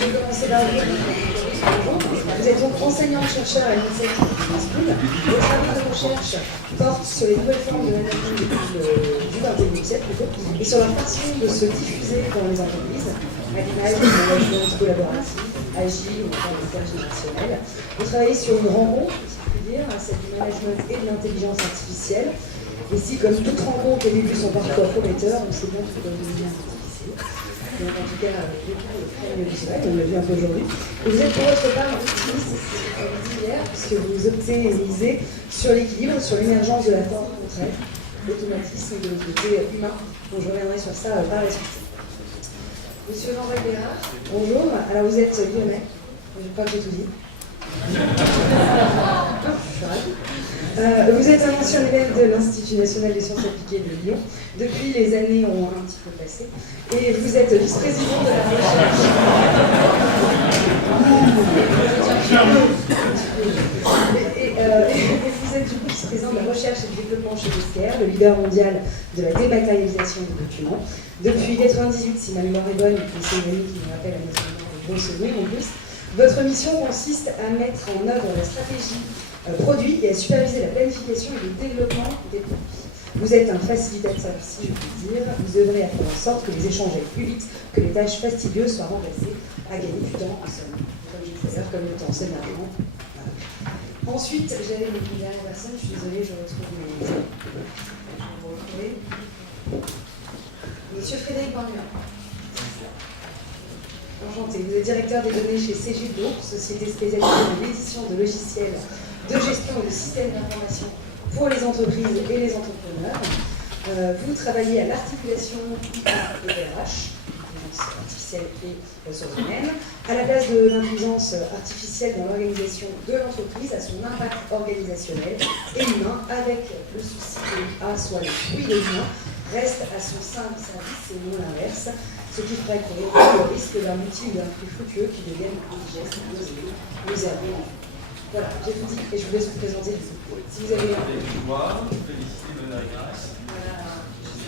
Je vais commencer par vous. Bonjour. Vous êtes donc enseignant-chercheur à l'INSEE School. Vos travaux de recherche portent sur les nouvelles formes de management du XXIe siècle et sur leur façon de se diffuser dans les entreprises, à l'image du management collaboratif, agile ou intergénérationnel. Vous travaillez sur une rencontre, si je puis dire, celle du management et de l'intelligence artificielle. Et si, comme toute rencontre, au début, son parcours prometteur, on sait bien que ça doit devenir difficile. Donc, en tout cas, beaucoup craignent du travail, on l'a vu un peu aujourd'hui. Et vous êtes pour votre part optimiste, c'est ce qu'on a dit hier, puisque vous optez et misez sur l'équilibre, sur l'émergence de la forme contraire, l'automatisme et de l'autre côté humain. Donc, je reviendrai sur ça par la suite. Monsieur Jean-Jacques Bérard, bonjour. Alors, vous êtes lyonnais, je crois que j'ai tout dit. Vous êtes un ancien élève de l'Institut national des sciences appliquées de Lyon. Depuis, les années ont un petit peu passé. Et vous êtes vice-président de la recherche. Vous êtes du coup vice-président de la recherche et du développement chez Esquerre, le leader mondial de la dématérialisation des documents. Depuis 1998, si ma mémoire est bonne, et c'est une amie qui me rappelle à notre mémoire de bons souvenirs en plus, votre mission consiste à mettre en œuvre la stratégie produit et à superviser la planification et le développement des produits. Vous êtes un facilitateur, si je puis dire. Vous œuvrez à faire en sorte que les échanges aillent plus vite, que les tâches fastidieuses soient remplacées, à gagner du temps en somme. Comme je disais, comme le temps, c'est l'argent. Voilà. Ensuite, j'avais une dernière personne, je suis désolée, je retrouve mes... Je vais vous retrouver. Monsieur Frédéric Barnuin. Enchanté. Vous êtes directeur des données chez CGIDO, société spécialisée de l'édition de logiciels de gestion et de systèmes d'information pour les entreprises et les entrepreneurs. Vous travaillez à l'articulation IA et RH, intelligence artificielle et ressources humaines, à la place de l'intelligence artificielle dans l'organisation de l'entreprise, à son impact organisationnel et humain, avec le souci que l'IA soit le fruit de l'humain, reste à son simple service et non l'inverse, ce qui ferait courir le risque d'un outil ou d'un flux fructueux qui devienne indigeste, nauséabond. Voilà, j'ai tout dit et je vous laisse vous présenter. Si vous avez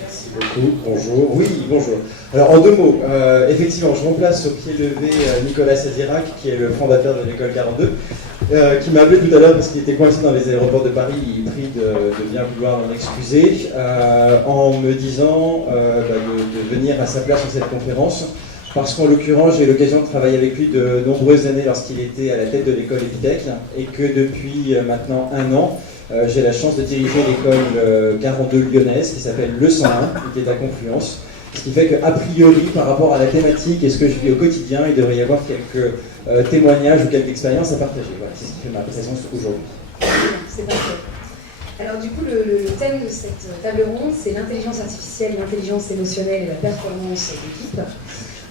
Merci beaucoup, bonjour. Oui, bonjour. Alors en deux mots, effectivement, je remplace au pied levé Nicolas Sazirac, qui est le fondateur de l'école 42, qui m'a appelé tout à l'heure parce qu'il était coincé dans les aéroports de Paris. Il prie de bien vouloir m'en excuser, en me disant de venir à sa place sur cette conférence. Parce qu'en l'occurrence, j'ai eu l'occasion de travailler avec lui de nombreuses années lorsqu'il était à la tête de l'école Epitech, et que depuis maintenant 1 an, j'ai la chance de diriger l'école 42 lyonnaise qui s'appelle le 101, qui est à Confluence. Ce qui fait qu'a priori, par rapport à la thématique et ce que je vis au quotidien, il devrait y avoir quelques témoignages ou quelques expériences à partager. Voilà, c'est ce qui fait ma présence aujourd'hui. C'est parfait. Alors du coup, le thème de cette table ronde, c'est l'intelligence artificielle, l'intelligence émotionnelle et la performance d'équipe.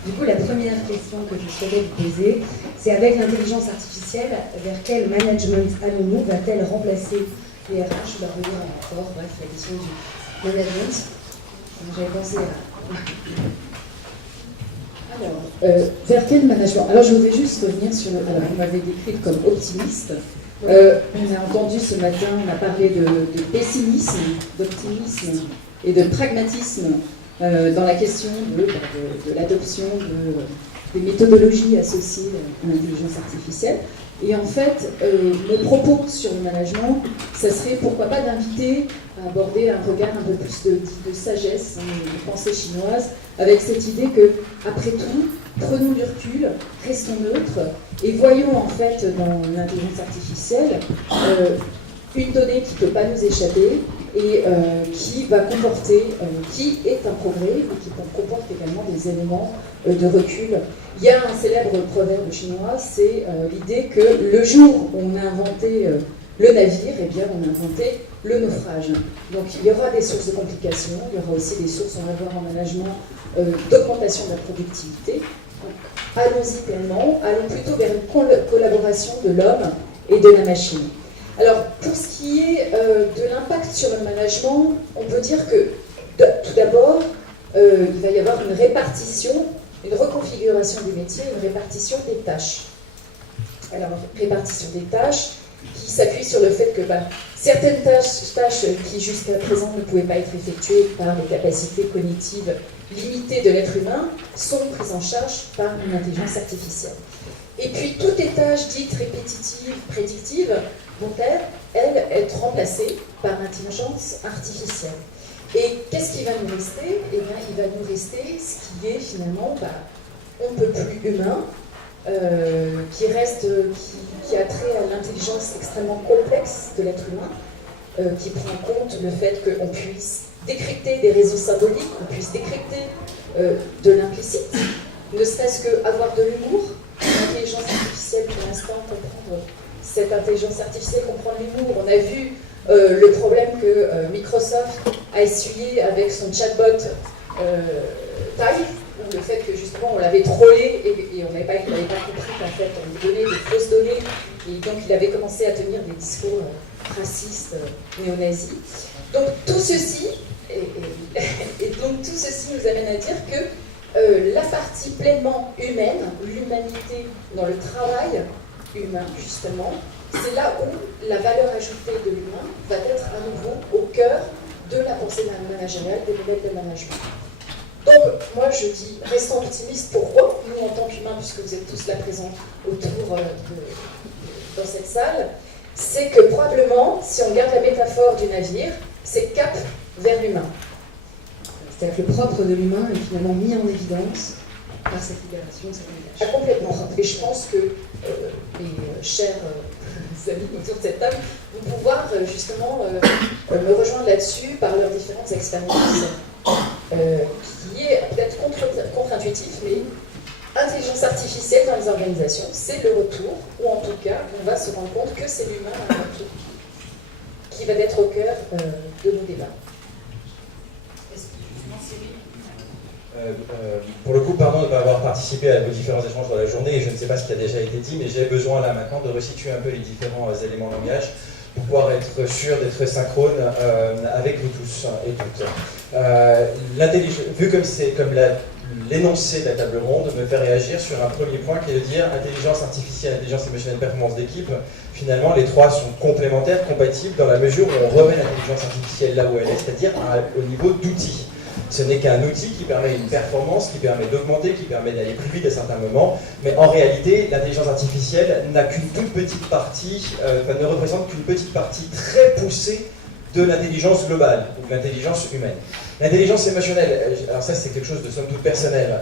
Du coup, la première question que je souhaitais vous poser, c'est avec l'intelligence artificielle, vers quel management allons-nous? Va-t-elle remplacer les RH ou leur venir en renfort? Bref, la question du management. J'avais pensé à... Alors, vers quel management? Alors, je voudrais juste revenir sur... Alors, vous m'avez décrite comme optimiste. On a entendu ce matin, on a parlé de pessimisme, d'optimisme et de pragmatisme dans la question de l'adoption des méthodologies associées à l'intelligence artificielle. Et en fait, mon propos sur le management, ça serait pourquoi pas d'inviter à aborder un regard un peu plus de sagesse, de pensée chinoise, avec cette idée que, après tout, prenons du recul, restons neutres, et voyons en fait dans l'intelligence artificielle une donnée qui ne peut pas nous échapper et qui va comporter, qui est un progrès, mais qui comporte également des éléments de recul. Il y a un célèbre proverbe chinois, c'est l'idée que le jour où on a inventé le navire, eh bien on a inventé le naufrage. Donc il y aura des sources de complications, il y aura aussi des sources, on va voir en management, d'augmentation de la productivité. Donc allons-y tellement, allons plutôt vers une collaboration de l'homme et de la machine. Alors, pour ce qui est de l'impact sur le management, on peut dire que, tout d'abord, il va y avoir une répartition, une reconfiguration du métier, une répartition des tâches. Alors, répartition des tâches qui s'appuie sur le fait que certaines tâches qui jusqu'à présent ne pouvaient pas être effectuées par les capacités cognitives limitées de l'être humain sont prises en charge par une intelligence artificielle. Et puis toutes les tâches dites répétitives, prédictives, vont elles, être remplacées par l'intelligence artificielle. Et qu'est-ce qui va nous rester? Eh bien, il va nous rester ce qui est finalement, on ne peut plus humain, qui a trait à l'intelligence extrêmement complexe de l'être humain, qui prend en compte le fait qu'on puisse décrypter des réseaux symboliques, qu'on puisse décrypter de l'implicite, ne serait-ce qu'avoir de l'humour. L'intelligence artificielle, pour l'instant, comprendre cette intelligence artificielle, comprendre l'humour. On a vu le problème que Microsoft a essuyé avec son chatbot Taille, le fait que justement on l'avait trollé et on n'avait pas compris qu'en fait on lui donnait des fausses données et donc il avait commencé à tenir des discours racistes, néo-nazis. Donc tout ceci, nous amène à dire que la partie pleinement humaine, l'humanité dans le travail humain justement, c'est là où la valeur ajoutée de l'humain va être à nouveau au cœur de la pensée managériale, des modèles de management. Donc, moi je dis, restons optimistes. Pourquoi? Nous, en tant qu'humains, puisque vous êtes tous là présents autour dans cette salle, c'est que probablement, si on garde la métaphore du navire, c'est cap vers l'humain. C'est-à-dire que le propre de l'humain est finalement mis en évidence par cette libération, cette libération. Ah, complètement. Et je pense que les chers amis autour de cette table vont pouvoir justement me rejoindre là-dessus par leurs différentes expériences, qui est peut-être contre-intuitif, mais intelligence artificielle dans les organisations, c'est le retour, ou en tout cas, on va se rendre compte que c'est l'humain qui va être au cœur de nos débats. Pour le coup, pardon de ne pas avoir participé à vos différents échanges dans la journée, et je ne sais pas ce qui a déjà été dit, mais j'ai besoin là maintenant de resituer un peu les différents éléments de langage pour pouvoir être sûr d'être synchrone avec vous tous et toutes. Vu comme l'énoncé de la table ronde me fait réagir sur un premier point qui est de dire intelligence artificielle, intelligence émotionnelle, performance d'équipe. Finalement, les trois sont complémentaires, compatibles dans la mesure où on remet l'intelligence artificielle là où elle est, c'est-à-dire au niveau d'outils. Ce n'est qu'un outil qui permet une performance, qui permet d'augmenter, qui permet d'aller plus vite à certains moments, mais en réalité, l'intelligence artificielle n'a qu'une toute petite partie, ne représente qu'une petite partie très poussée de l'intelligence globale, ou de l'intelligence humaine. L'intelligence émotionnelle, alors ça c'est quelque chose de somme toute personnel,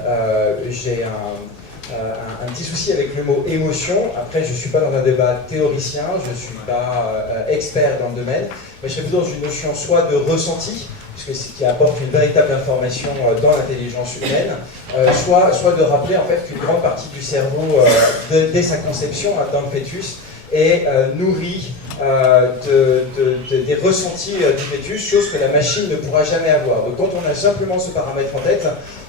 j'ai un petit souci avec le mot émotion. Après, je ne suis pas dans un débat théoricien, je ne suis pas expert dans le domaine, mais je serais plutôt dans une notion soit de ressenti, puisque c'est ce qui apporte une véritable information dans l'intelligence humaine, soit de rappeler en fait qu'une grande partie du cerveau, dès sa conception, dans le fœtus, est nourrie des ressentis du fœtus, chose que la machine ne pourra jamais avoir. Donc quand on a simplement ce paramètre en tête,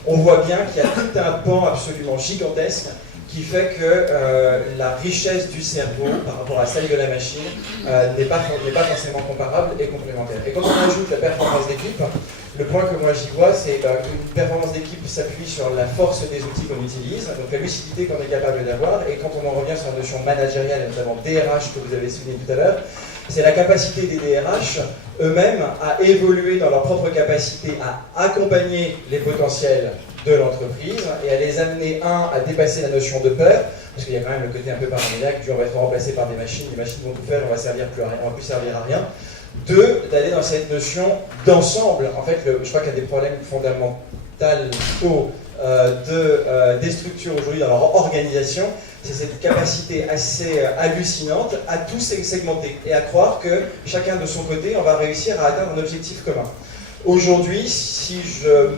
on voit bien qu'il y a tout un pan absolument gigantesque qui fait que la richesse du cerveau par rapport à celle de la machine n'est pas forcément comparable et complémentaire. Et quand on ajoute la performance d'équipe, le point que moi j'y vois, c'est qu'une performance d'équipe s'appuie sur la force des outils qu'on utilise, donc la lucidité qu'on est capable d'avoir, et quand on en revient sur la notion managériale, notamment DRH que vous avez souligné tout à l'heure, c'est la capacité des DRH eux-mêmes à évoluer dans leur propre capacité à accompagner les potentiels de l'entreprise et à les amener, à dépasser la notion de peur, parce qu'il y a quand même le côté un peu paranoïaque du on va être remplacé par des machines, les machines vont tout faire, on va plus servir à rien. Deux, d'aller dans cette notion d'ensemble. En fait, je crois qu'un des problèmes fondamentaux des structures aujourd'hui dans leur organisation, c'est cette capacité assez hallucinante à tous segmenter et à croire que chacun de son côté, on va réussir à atteindre un objectif commun. Aujourd'hui, si je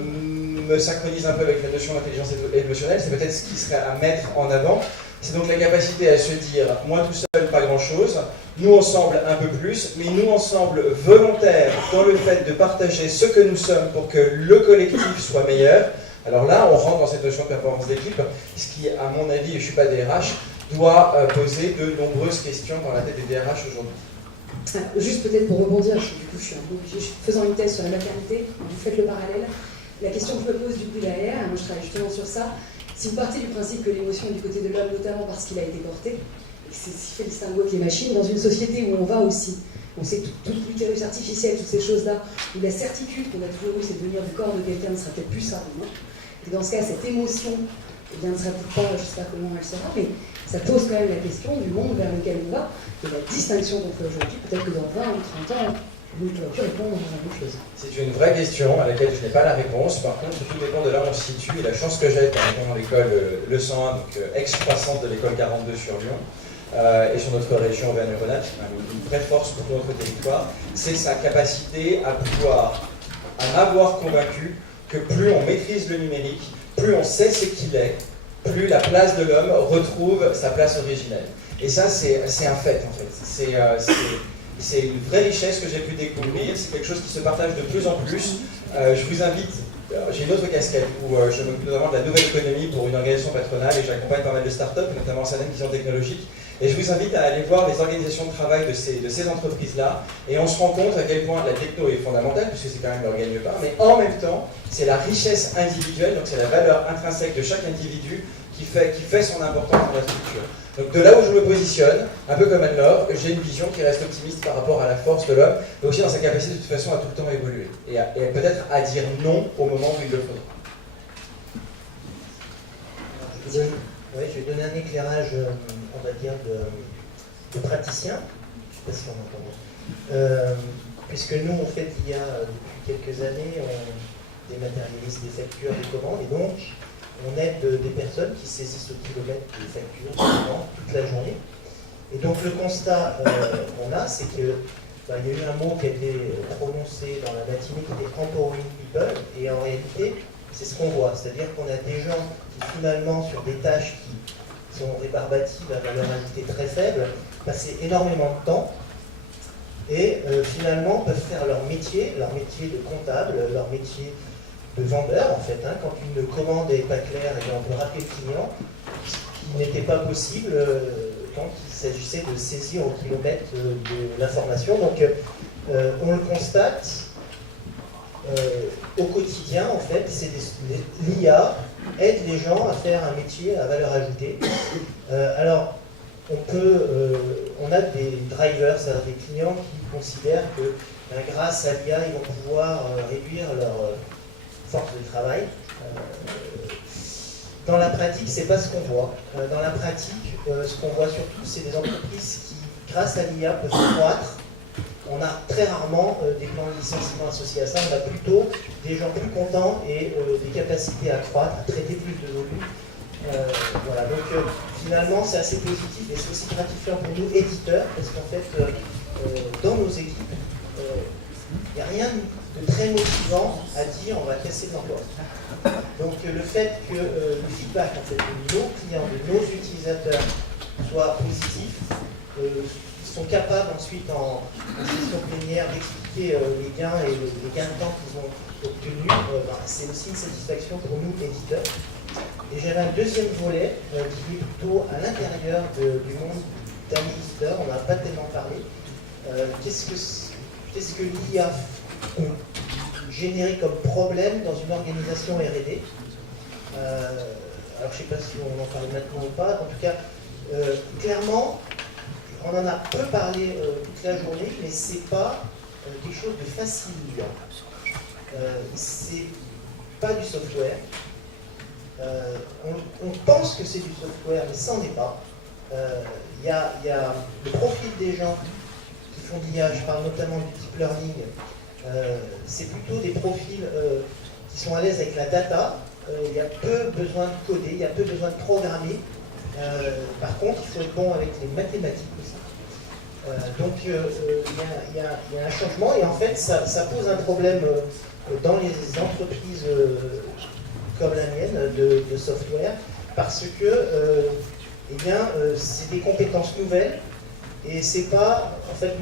me synchronise un peu avec la notion d'intelligence émotionnelle, c'est peut-être ce qui serait à mettre en avant. C'est donc la capacité à se dire, moi tout seul, pas grand-chose, nous ensemble un peu plus, mais nous ensemble volontaires dans le fait de partager ce que nous sommes pour que le collectif soit meilleur. Alors là, on rentre dans cette notion de performance d'équipe, ce qui, à mon avis, et je ne suis pas DRH, doit poser de nombreuses questions dans la tête des DRH aujourd'hui. Juste peut-être pour rebondir, parce que du coup je suis un peu obligée, faisant une thèse sur la maternité, vous faites le parallèle. La question que je me pose du coup derrière, moi je travaille justement sur ça, si vous partez du principe que l'émotion est du côté de l'homme, notamment parce qu'il a été porté, et que c'est ce qui fait le distinguo avec les machines, dans une société où on va aussi on sait toute l'utérus artificielle, toutes ces choses-là, où la certitude qu'on a toujours eue, c'est de venir du corps de quelqu'un, ne sera peut-être plus ça demain. Et dans ce cas, cette émotion, eh bien, ne sera peut-être pas, je ne sais pas comment elle sera, mais ça pose quand même la question du monde vers lequel on va, et la distinction qu'on fait aujourd'hui, peut-être que dans 20 ou 30 ans, vous ne pourrez plus répondre à la même chose. C'est une vraie question à laquelle je n'ai pas la réponse. Par contre, tout dépend de là où on se situe. Et la chance que j'ai en étant dans l'école Le 101, donc ex-croissante de l'école 42 sur Lyon, et sur notre région Auvergne-Rhône-Alpes, c'est quand même une vraie force pour tout notre territoire, c'est sa capacité à pouvoir, à m'avoir convaincu que plus on maîtrise le numérique, plus on sait ce qu'il est, plus la place de l'homme retrouve sa place originelle. Et ça, c'est un fait, en fait. C'est une vraie richesse que j'ai pu découvrir, c'est quelque chose qui se partage de plus en plus. Je vous invite, j'ai une autre casquette où je m'occupe notamment de la nouvelle économie pour une organisation patronale et j'accompagne pas mal de startups, notamment en certaines qui sont technologiques. Et je vous invite à aller voir les organisations de travail de ces entreprises-là et on se rend compte à quel point la techno est fondamentale, puisque c'est quand même leur gagne-pain, mais en même temps, c'est la richesse individuelle, donc c'est la valeur intrinsèque de chaque individu qui fait son importance dans la structure. Donc de là où je me positionne, un peu comme Anne-Laure, j'ai une vision qui reste optimiste par rapport à la force de l'homme, mais aussi dans sa capacité de toute façon à tout le temps évoluer, et peut-être à dire non au moment où il le faudra. Je vais donner un éclairage, on va dire, de praticien, je ne sais pas si on entend. Puisque nous, en fait, il y a depuis quelques années, on dématérialise des factures, des commandes, et donc on aide des personnes qui saisissent au kilomètre des factures toute la journée. Et donc le constat qu'on a, c'est que il y a eu un mot qui a été prononcé dans la matinée qui était empowering people, et en réalité, c'est ce qu'on voit. C'est-à-dire qu'on a des gens qui finalement, sur des tâches qui sont rébarbatives à valeur ajoutée très faible, passaient énormément de temps, et finalement peuvent faire leur métier de comptable, leur métier de vendeur, en fait. Quand une commande n'est pas claire, et on peut rappeler le client, ce qui n'était pas possible quand il s'agissait de saisir au kilomètre de l'information. Donc, on le constate au quotidien, en fait, l'IA aide les gens à faire un métier à valeur ajoutée. Alors, on a des drivers, c'est-à-dire des clients qui considèrent que grâce à l'IA, ils vont pouvoir réduire leur force de travail. Dans la pratique, c'est pas ce qu'on voit. Dans la pratique, ce qu'on voit surtout, c'est des entreprises qui, grâce à l'IA, peuvent croître. On a très rarement des plans de licenciement associés à ça. On a plutôt des gens plus contents et des capacités à croître, à traiter plus de volume. Voilà. Donc finalement, c'est assez positif et c'est aussi gratifiant pour nous, éditeurs, parce qu'en fait, dans nos équipes, il n'y a rien de très motivant à dire on va casser de l'emploi. Donc le fait que le feedback en fait, de nos clients, de nos utilisateurs soit positif, ils sont capables ensuite en session plénière d'expliquer les gains et les gains de temps qu'ils ont obtenus, c'est aussi une satisfaction pour nous, éditeurs. Et j'avais un deuxième volet qui est plutôt à l'intérieur du monde d'un éditeur, on n'a pas tellement parlé. Qu'est-ce que l'IA générer comme problème dans une organisation R&D. Alors je ne sais pas si on en parle maintenant ou pas. En tout cas, clairement, on en a peu parlé toute la journée, mais ce n'est pas quelque chose de facile. C'est pas du software. On pense que c'est du software, mais ça n'en est pas. Il y a le profil des gens qui font de l'IA, je parle notamment du deep learning. C'est plutôt des profils qui sont à l'aise avec la data. Il y a peu besoin de coder, il y a peu besoin de programmer. Par contre, il faut être bon avec les mathématiques aussi. Donc, il y a un changement et en fait, ça pose un problème dans les entreprises comme la mienne de software parce que, c'est des compétences nouvelles et c'est pas, en fait,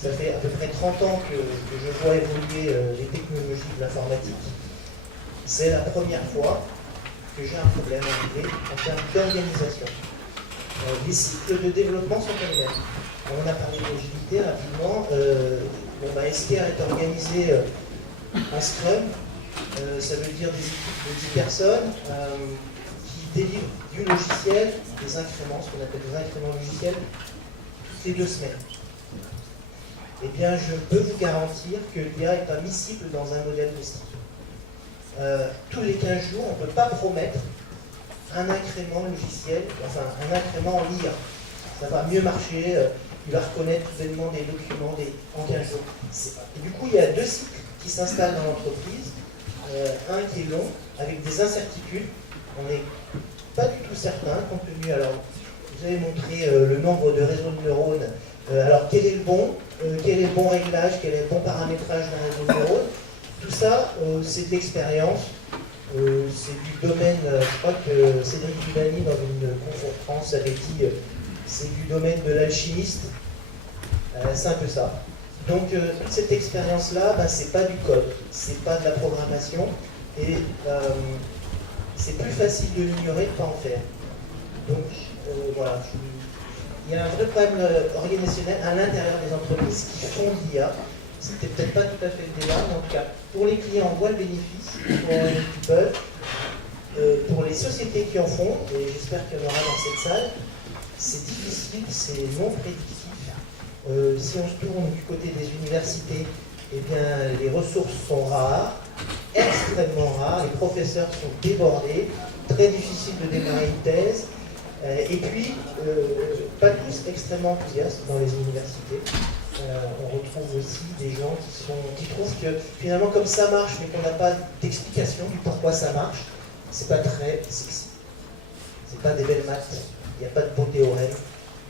ça fait à peu près 30 ans que je vois évoluer les technologies de l'informatique. C'est la première fois que j'ai un problème à régler en termes d'organisation. Les cycles de développement sont les mêmes. On a parlé d'agilité rapidement. SKR est organisé en Scrum. Ça veut dire des équipes de 10 personnes qui délivrent du logiciel, des incréments, ce qu'on appelle des incréments logiciels, toutes les 2 semaines. eh bien, je peux vous garantir que l'IA n'est pas miscible dans un modèle de style. Tous les 15 jours, on ne peut pas promettre un incrément logiciel, enfin un incrément en IA. Ça va mieux marcher, il va reconnaître soudainement des documents en 15 jours. Et du coup, il y a deux cycles qui s'installent dans l'entreprise. Un qui est long, avec des incertitudes. On n'est pas du tout certain, compte tenu, alors, vous avez montré le nombre de réseaux de neurones. Alors, quel est le bon réglage, quel est le bon paramétrage d'un réseau de neurones? Tout ça, c'est de l'expérience. C'est du domaine, je crois que Cédric Villani, dans une conférence, avait dit c'est du domaine de l'alchimiste. C'est un peu ça. Donc, toute cette expérience-là, c'est pas du code, c'est pas de la programmation, et c'est plus facile de l'ignorer que de pas en faire. Donc, voilà. Il y a un vrai problème organisationnel à l'intérieur des entreprises qui font de l'IA. C'était peut-être pas tout à fait le débat, mais en tout cas, pour les clients, on voit le bénéfice, qui peuvent. Pour les sociétés qui en font, et j'espère qu'il y en aura dans cette salle, c'est difficile, c'est non prédictif. Si on se tourne du côté des universités, eh bien, les ressources sont rares, extrêmement rares, les professeurs sont débordés, très difficile de démarrer une thèse, et puis, pas tous extrêmement enthousiastes dans les universités. On retrouve aussi des gens qui trouvent que finalement comme ça marche mais qu'on n'a pas d'explication du pourquoi ça marche, c'est pas très sexy. C'est pas des belles maths, il n'y a pas de beau théorème.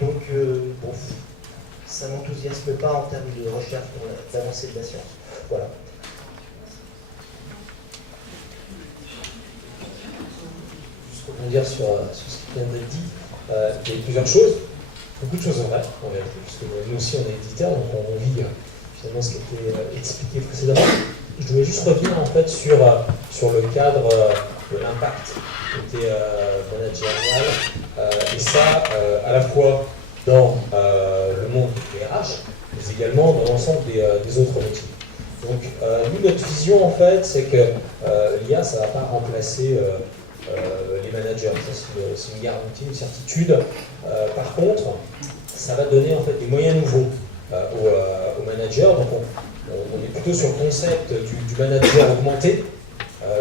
Donc bon, ça m'enthousiasme pas en termes de recherche pour l'avancée de la science. Voilà. Juste rebondir sur ce qui vient d'être dit, il y a plusieurs choses. Beaucoup de choses vraies, en vérité, puisque nous aussi on est éditeur, donc on vit finalement ce qui a été expliqué précédemment. Je voulais juste revenir en fait sur le cadre de l'impact côté managérial, et ça à la fois dans le monde des RH, mais également dans l'ensemble des autres métiers. Donc nous, notre vision en fait, c'est que l'IA, ça ne va pas remplacer les managers, ça c'est une garantie, une certitude. Par contre, ça va donner en fait des moyens nouveaux aux managers. Donc on est plutôt sur le concept du manager augmenté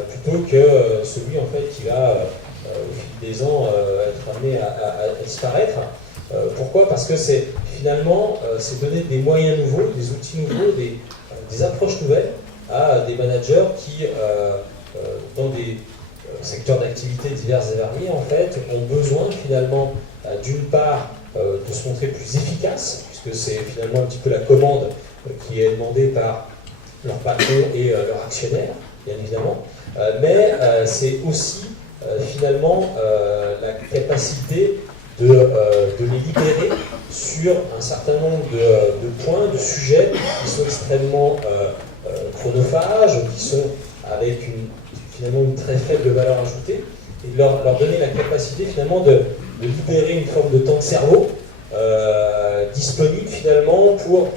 plutôt que celui en fait qui va au fil des ans être amené à disparaître. Pourquoi? Parce que c'est finalement c'est donner des moyens nouveaux, des outils nouveaux, des approches nouvelles à des managers qui dans des secteurs d'activité divers et variés, en fait, ont besoin finalement d'une part de se montrer plus efficaces, puisque c'est finalement un petit peu la commande qui est demandée par leur patron et leur actionnaire, bien évidemment, mais c'est aussi finalement la capacité de les libérer sur un certain nombre de points, de sujets qui sont extrêmement chronophages, qui sont avec finalement une très faible valeur ajoutée, et de leur donner la capacité finalement de libérer une forme de temps de cerveau disponible finalement pour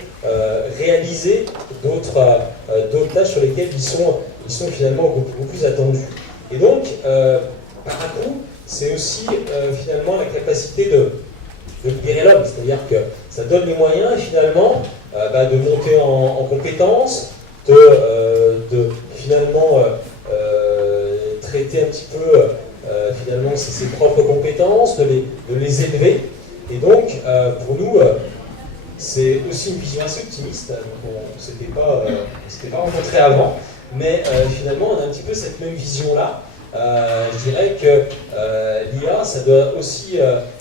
réaliser d'autres tâches sur lesquelles ils sont finalement beaucoup plus attendus. Et donc, par un coup, c'est aussi finalement la capacité de libérer l'homme, c'est-à-dire que ça donne les moyens finalement de monter en compétences, de finalement traiter un petit peu finalement ses propres compétences, de les élever. Et donc, pour nous, c'est aussi une vision assez optimiste. Donc on ne s'était pas rencontrés avant, mais finalement, on a un petit peu cette même vision-là. Je dirais que l'IA, ça doit aussi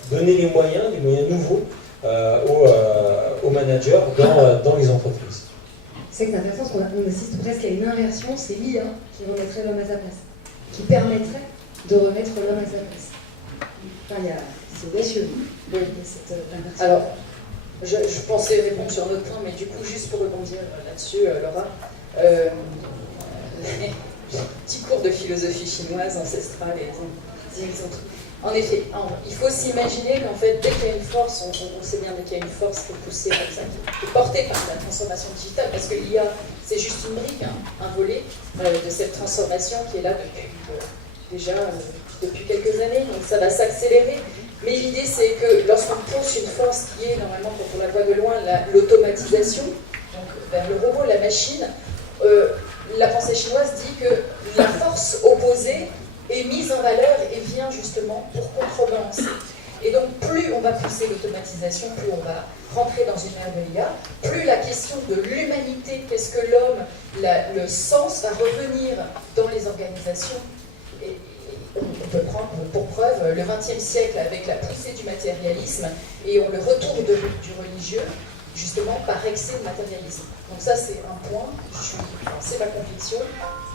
donner des moyens nouveaux aux managers dans les entreprises. C'est que c'est intéressant parce qu'on assiste presque à une inversion, c'est l'IA qui remettrait l'homme à sa place, qui permettrait de remettre l'homme à sa place. Enfin, c'est audacieux. Oui, cette inversion. Alors, je pensais répondre sur notre point, mais du coup, juste pour rebondir là-dessus, Laura, petit cours de philosophie chinoise ancestrale et autres. En effet, il faut s'imaginer qu'en fait, dès qu'il y a une force, on sait bien dès qu'il y a une force qui est poussée comme ça, qui est portée par la transformation digitale, parce que l'IA, c'est juste une brique, un volet de cette transformation qui est là depuis quelques années, donc ça va s'accélérer. Mais l'idée, c'est que lorsqu'on pousse une force qui est, normalement, quand on la voit de loin, l'automatisation, vers le robot, la machine, la pensée chinoise dit que la force opposée est mise en valeur et vient justement pour contrebalancer. Et donc, plus on va pousser l'automatisation, plus on va rentrer dans une ère de l'IA, plus la question de l'humanité, qu'est-ce que l'homme, le sens va revenir dans les organisations. Et on peut prendre pour preuve le XXe siècle avec la poussée du matérialisme et le retour du religieux, justement par excès de matérialisme. Donc ça, c'est un point, c'est ma conviction.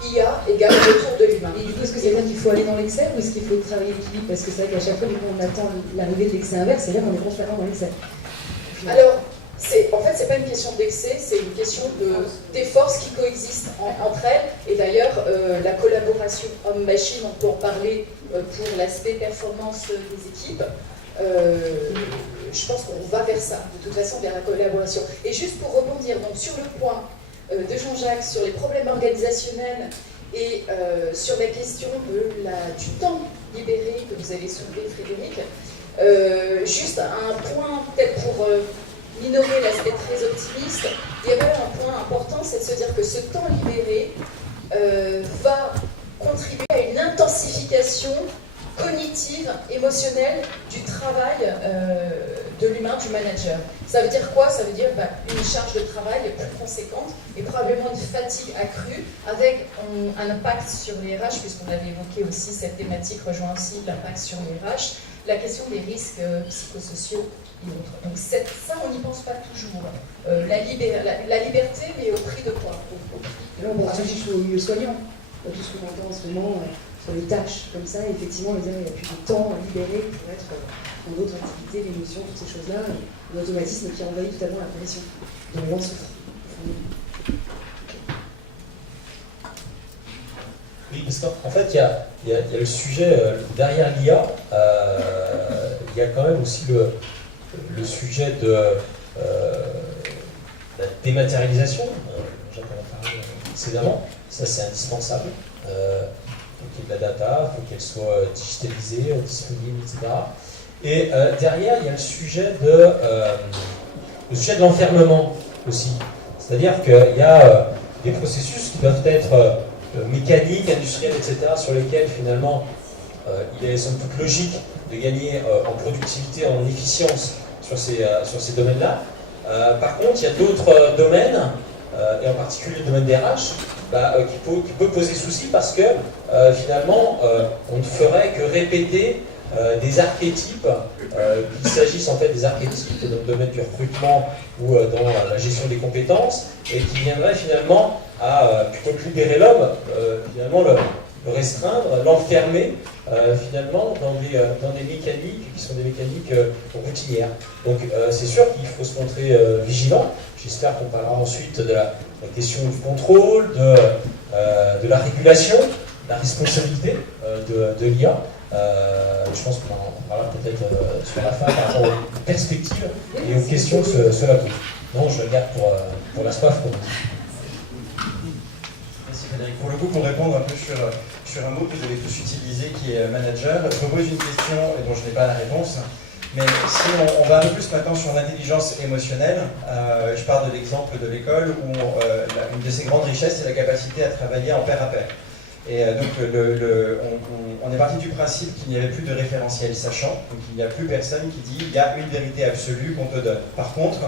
IA égale retour de l'humain. Et du coup, est-ce que c'est dire qu'il faut aller dans l'excès ou est-ce qu'il faut travailler l'équilibre? Parce que c'est vrai qu'à chaque fois, du coup, on attend l'arrivée de l'excès inverse, c'est-à-dire qu'on est constamment dans l'excès. Alors, en fait, c'est pas une question d'excès, c'est une question des forces qui coexistent entre elles. Et d'ailleurs, la collaboration homme-machine, on peut en parler pour l'aspect performance des équipes. Je pense qu'on va vers ça, de toute façon, vers la collaboration. Et juste pour rebondir donc, sur le point de Jean-Jacques, sur les problèmes organisationnels et sur la question du temps libéré que vous avez soulevé, Frédéric, juste un point peut-être pour minorer l'aspect très optimiste, il y avait un point important, c'est de se dire que ce temps libéré va contribuer à une intensification cognitive, émotionnelle du travail de l'humain, du manager. Ça veut dire quoi? Ça veut dire une charge de travail plus conséquente et probablement une fatigue accrue avec un impact sur les RH, puisqu'on avait évoqué aussi cette thématique rejoint aussi l'impact sur les RH, la question des risques psychosociaux et autres. Donc ça, on n'y pense pas toujours. La liberté, mais au prix de quoi? Là, on va réfléchir au milieu soignant. Tout ce qu'on entend en ce moment sur les tâches comme ça, effectivement, il n'y a plus de temps libéré pour être dans d'autres activités, l'émotion, toutes ces choses-là, l'automatisme qui envahit totalement la pression. Donc on souffre. Oui, parce qu'en fait, il y a le sujet derrière l'IA, il y a quand même aussi le sujet de la dématérialisation. J'en ai parlé précédemment. Ça, c'est indispensable. Il faut qu'il y ait de la data, il faut qu'elle soit digitalisée, disponible, etc. Et derrière, il y a le sujet de l'enfermement aussi. C'est-à-dire qu'il y a des processus qui doivent être mécaniques, industriels, etc., sur lesquels finalement il est somme toute logique de gagner en productivité, en efficience sur ces domaines-là. Par contre, il y a d'autres domaines, et en particulier le domaine des RH, qui peut poser souci parce que finalement on ne ferait que répéter des archétypes, qu'il s'agisse en fait des archétypes dans le domaine du recrutement ou dans la gestion des compétences, et qui viendraient finalement à, plutôt que libérer l'homme, finalement le restreindre, l'enfermer finalement dans des mécaniques qui sont des mécaniques routinières. Donc c'est sûr qu'il faut se montrer vigilant. J'espère qu'on parlera ensuite de la question du contrôle, de la régulation, de la responsabilité de l'IA. Je pense qu'on en parlera peut-être sur la fin par rapport aux perspectives et aux questions sur la pose. Non, je regarde pour la SPAF. Merci Frédéric. Pour le coup, pour répondre un peu sur un mot que vous avez tous utilisé qui est manager, je vous pose une question et dont je n'ai pas la réponse. Mais si on va un peu plus maintenant sur l'intelligence émotionnelle, je pars de l'exemple de l'école où une de ses grandes richesses, c'est la capacité à travailler en pair à pair. Et donc on est parti du principe qu'il n'y avait plus de référentiel sachant, donc il n'y a plus personne qui dit il y a une vérité absolue qu'on te donne. Par contre,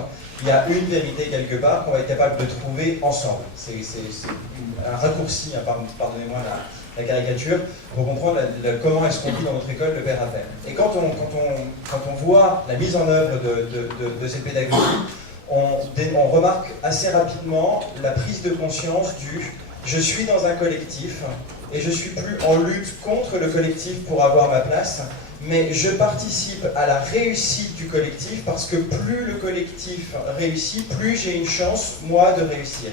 il y a une vérité quelque part qu'on va être capable de trouver ensemble. C'est un raccourci, hein, pardonnez-moi la caricature, pour comprendre comment est-ce qu'on vit dans notre école le pair à pair. Et quand on voit la mise en œuvre de cette pédagogie, on remarque assez rapidement la prise de conscience du « je suis dans un collectif et je ne suis plus en lutte contre le collectif pour avoir ma place, mais je participe à la réussite du collectif parce que plus le collectif réussit, plus j'ai une chance, moi, de réussir. »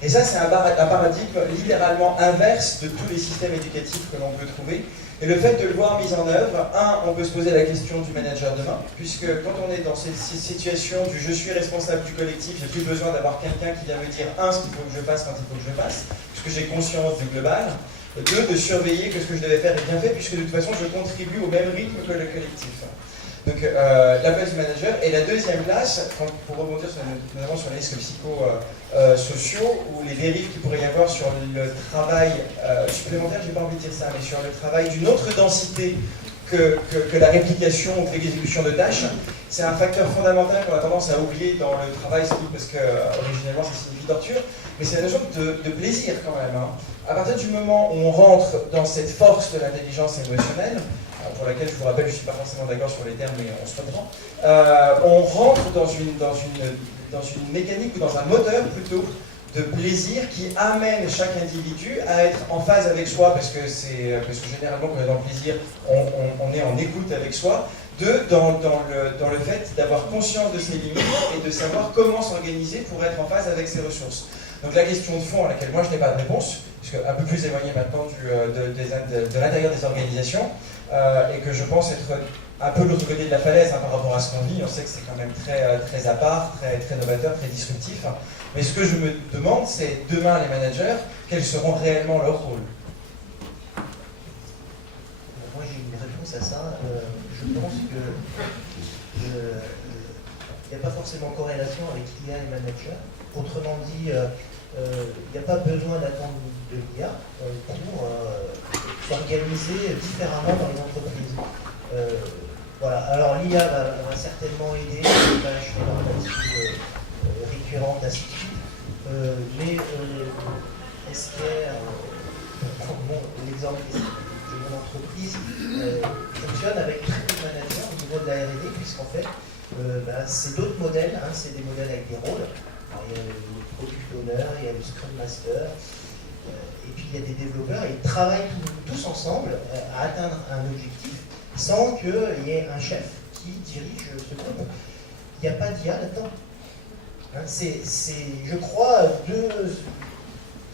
Et ça, c'est un paradigme littéralement inverse de tous les systèmes éducatifs que l'on peut trouver. Et le fait de le voir mis en œuvre, on peut se poser la question du manager demain, puisque quand on est dans cette situation du « je suis responsable du collectif, j'ai plus besoin d'avoir quelqu'un qui vient me dire ce qu'il faut que je fasse quand il faut que je fasse, puisque j'ai conscience du global », de surveiller que ce que je devais faire est bien fait, puisque de toute façon, je contribue au même rythme que le collectif. Donc la place du manager. Et la deuxième place, pour rebondir notamment sur les risques psychosociaux ou les dérives qu'il pourrait y avoir sur le travail supplémentaire, j'ai pas envie de dire ça, mais sur le travail d'une autre densité que la réplication ou l'exécution de tâches, c'est un facteur fondamental qu'on a tendance à oublier dans le travail, parce que originellement ça signifie torture, mais c'est la notion de plaisir quand même. Hein. À partir du moment où on rentre dans cette force de l'intelligence émotionnelle, pour laquelle je vous rappelle, je ne suis pas forcément d'accord sur les termes, mais on se comprend, on rentre dans une mécanique ou dans un moteur plutôt de plaisir qui amène chaque individu à être en phase avec soi, parce que généralement quand on est dans le plaisir, on est en écoute avec soi, dans le fait d'avoir conscience de ses limites et de savoir comment s'organiser pour être en phase avec ses ressources. Donc la question de fond à laquelle moi je n'ai pas de réponse, puisque un peu plus éloigné maintenant de l'intérieur des organisations, et que je pense être un peu de l'autre côté de la falaise par rapport à ce qu'on vit. On sait que c'est quand même très à part, très novateur, très disruptif. Mais ce que je me demande, c'est demain les managers, quels seront réellement leurs rôles? Moi j'ai une réponse à ça. Je pense qu'il n'y a pas forcément corrélation avec l'IA et managers. Autrement dit, il n'y a pas besoin d'attendre de l'IA pour s'organiser différemment dans les entreprises. Voilà. Alors l'IA va certainement aider les tâches normatives récurrentes, ainsi de suite. Mais SKR, l'exemple de mon entreprise, fonctionne avec très peu de managers au niveau de la R&D, puisqu'en fait, c'est d'autres modèles, hein, c'est des modèles avec des rôles. Alors, il y a le Product Owner, il y a le Scrum Master, et puis il y a des développeurs, et ils travaillent tous ensemble à atteindre un objectif sans qu'il y ait un chef qui dirige ce groupe. Il n'y a pas d'IA là-dedans. Hein, c'est, je crois, deux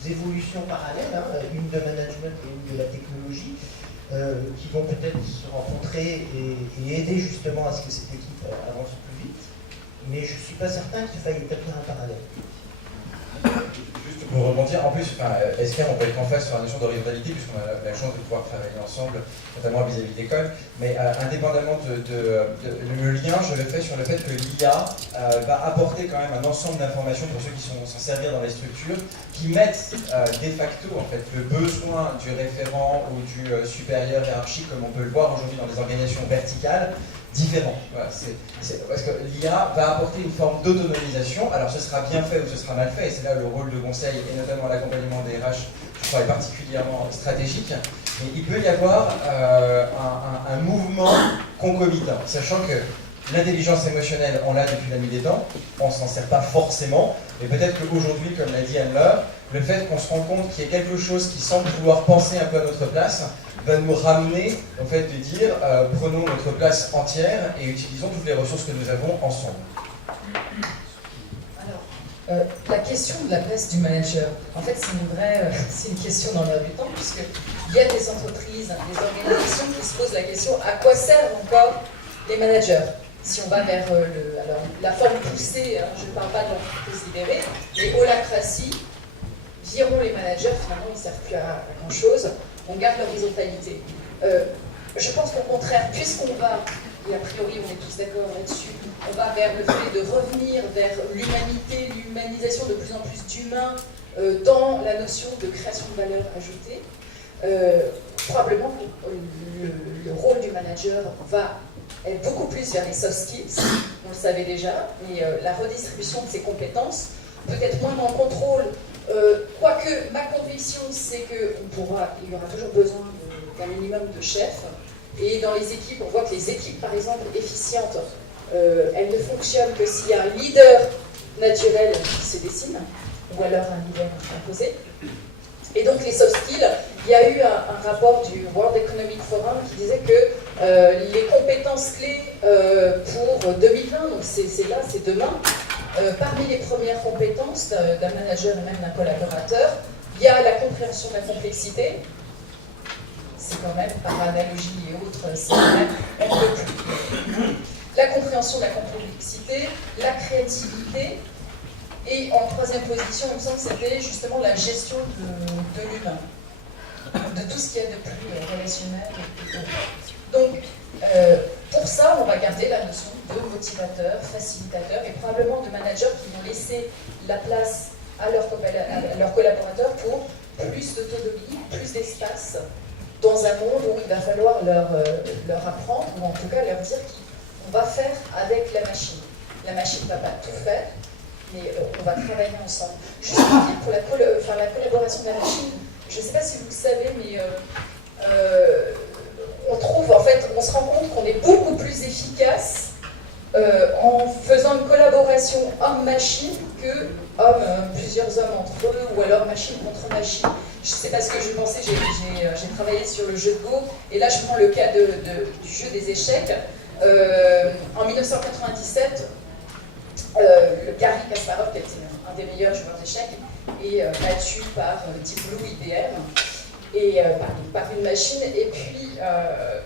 évolutions parallèles, hein, une de management et une de la technologie, qui vont peut-être se rencontrer et aider justement à ce que cette équipe avance plus vite. Mais je ne suis pas certain qu'il faille établir un parallèle. Juste pour rebondir, en plus, SKM, on peut être en face sur la notion d'horizontalité, puisqu'on a la chance de pouvoir travailler ensemble, notamment vis-à-vis de l'école, mais indépendamment le lien, je le fais sur le fait que l'IA va apporter quand même un ensemble d'informations pour ceux qui sont s'en servir dans les structures, qui mettent de facto en fait, le besoin du référent ou du supérieur hiérarchique, comme on peut le voir aujourd'hui dans les organisations verticales, différent. Voilà, parce que l'IA va apporter une forme d'autonomisation. Alors ce sera bien fait ou ce sera mal fait, et c'est là le rôle de conseil et notamment l'accompagnement des RH, je crois, est particulièrement stratégique. Mais il peut y avoir un mouvement concomitant, sachant que l'intelligence émotionnelle, on l'a depuis la nuit des temps, on ne s'en sert pas forcément, mais peut-être qu'aujourd'hui, comme l'a dit Anne-Laure, le fait qu'on se rend compte qu'il y a quelque chose qui semble vouloir penser un peu à notre place, va nous ramener au fait de dire prenons notre place entière et utilisons toutes les ressources que nous avons ensemble. Alors, la question de la place du manager, en fait c'est une question dans l'air du temps, puisqu'il y a des entreprises, des organisations qui se posent la question à quoi servent encore les managers? Si on va vers la forme poussée, hein, je ne parle pas de l'entreprise libérée, mais holacratie, virons les managers, finalement ils ne servent plus à grand-chose. On garde l'horizontalité. Je pense qu'au contraire, puisqu'on va, et a priori on est tous d'accord là-dessus, on va vers le fait de revenir vers l'humanité, l'humanisation de plus en plus d'humains dans la notion de création de valeur ajoutée, probablement le rôle du manager va être beaucoup plus vers les soft skills, on le savait déjà, et la redistribution de ses compétences, peut-être moins dans le contrôle. Quoique ma conviction c'est qu'il y aura toujours besoin d'un minimum de chefs, et dans les équipes, on voit que les équipes par exemple efficientes, elles ne fonctionnent que s'il y a un leader naturel qui se dessine, ou alors un leader imposé. Et donc les soft skills, il y a eu un rapport du World Economic Forum qui disait que les compétences clés pour 2020, donc c'est là, c'est demain, parmi les premières compétences d'un manager et même d'un collaborateur, il y a la compréhension de la complexité. C'est quand même, par analogie et autres, c'est quand même un peu plus. La compréhension de la complexité, la créativité, et en troisième position, il me semble que c'était justement la gestion de l'humain, de tout ce qu'il y a de plus relationnel. Donc, Pour ça, on va garder la notion de motivateur, facilitateur et probablement de manager qui vont laisser la place à leurs collaborateurs pour plus d'autonomie, plus d'espace dans un monde où il va falloir leur apprendre, ou en tout cas leur dire qu'on va faire avec la machine. La machine ne va pas tout faire, mais on va travailler ensemble. Juste pour dire, pour la collaboration de la machine, je ne sais pas si vous le savez, mais on se rend compte qu'on est beaucoup plus efficace en faisant une collaboration homme-machine que plusieurs hommes entre eux, ou alors machine contre machine. Je sais pas ce que je pensais, j'ai travaillé sur le jeu de Go, et là je prends le cas du jeu des échecs. En 1997, le Garry Kasparov, qui était un des meilleurs joueurs d'échecs, est battu par Deep Blue IBM, et par une machine, et puis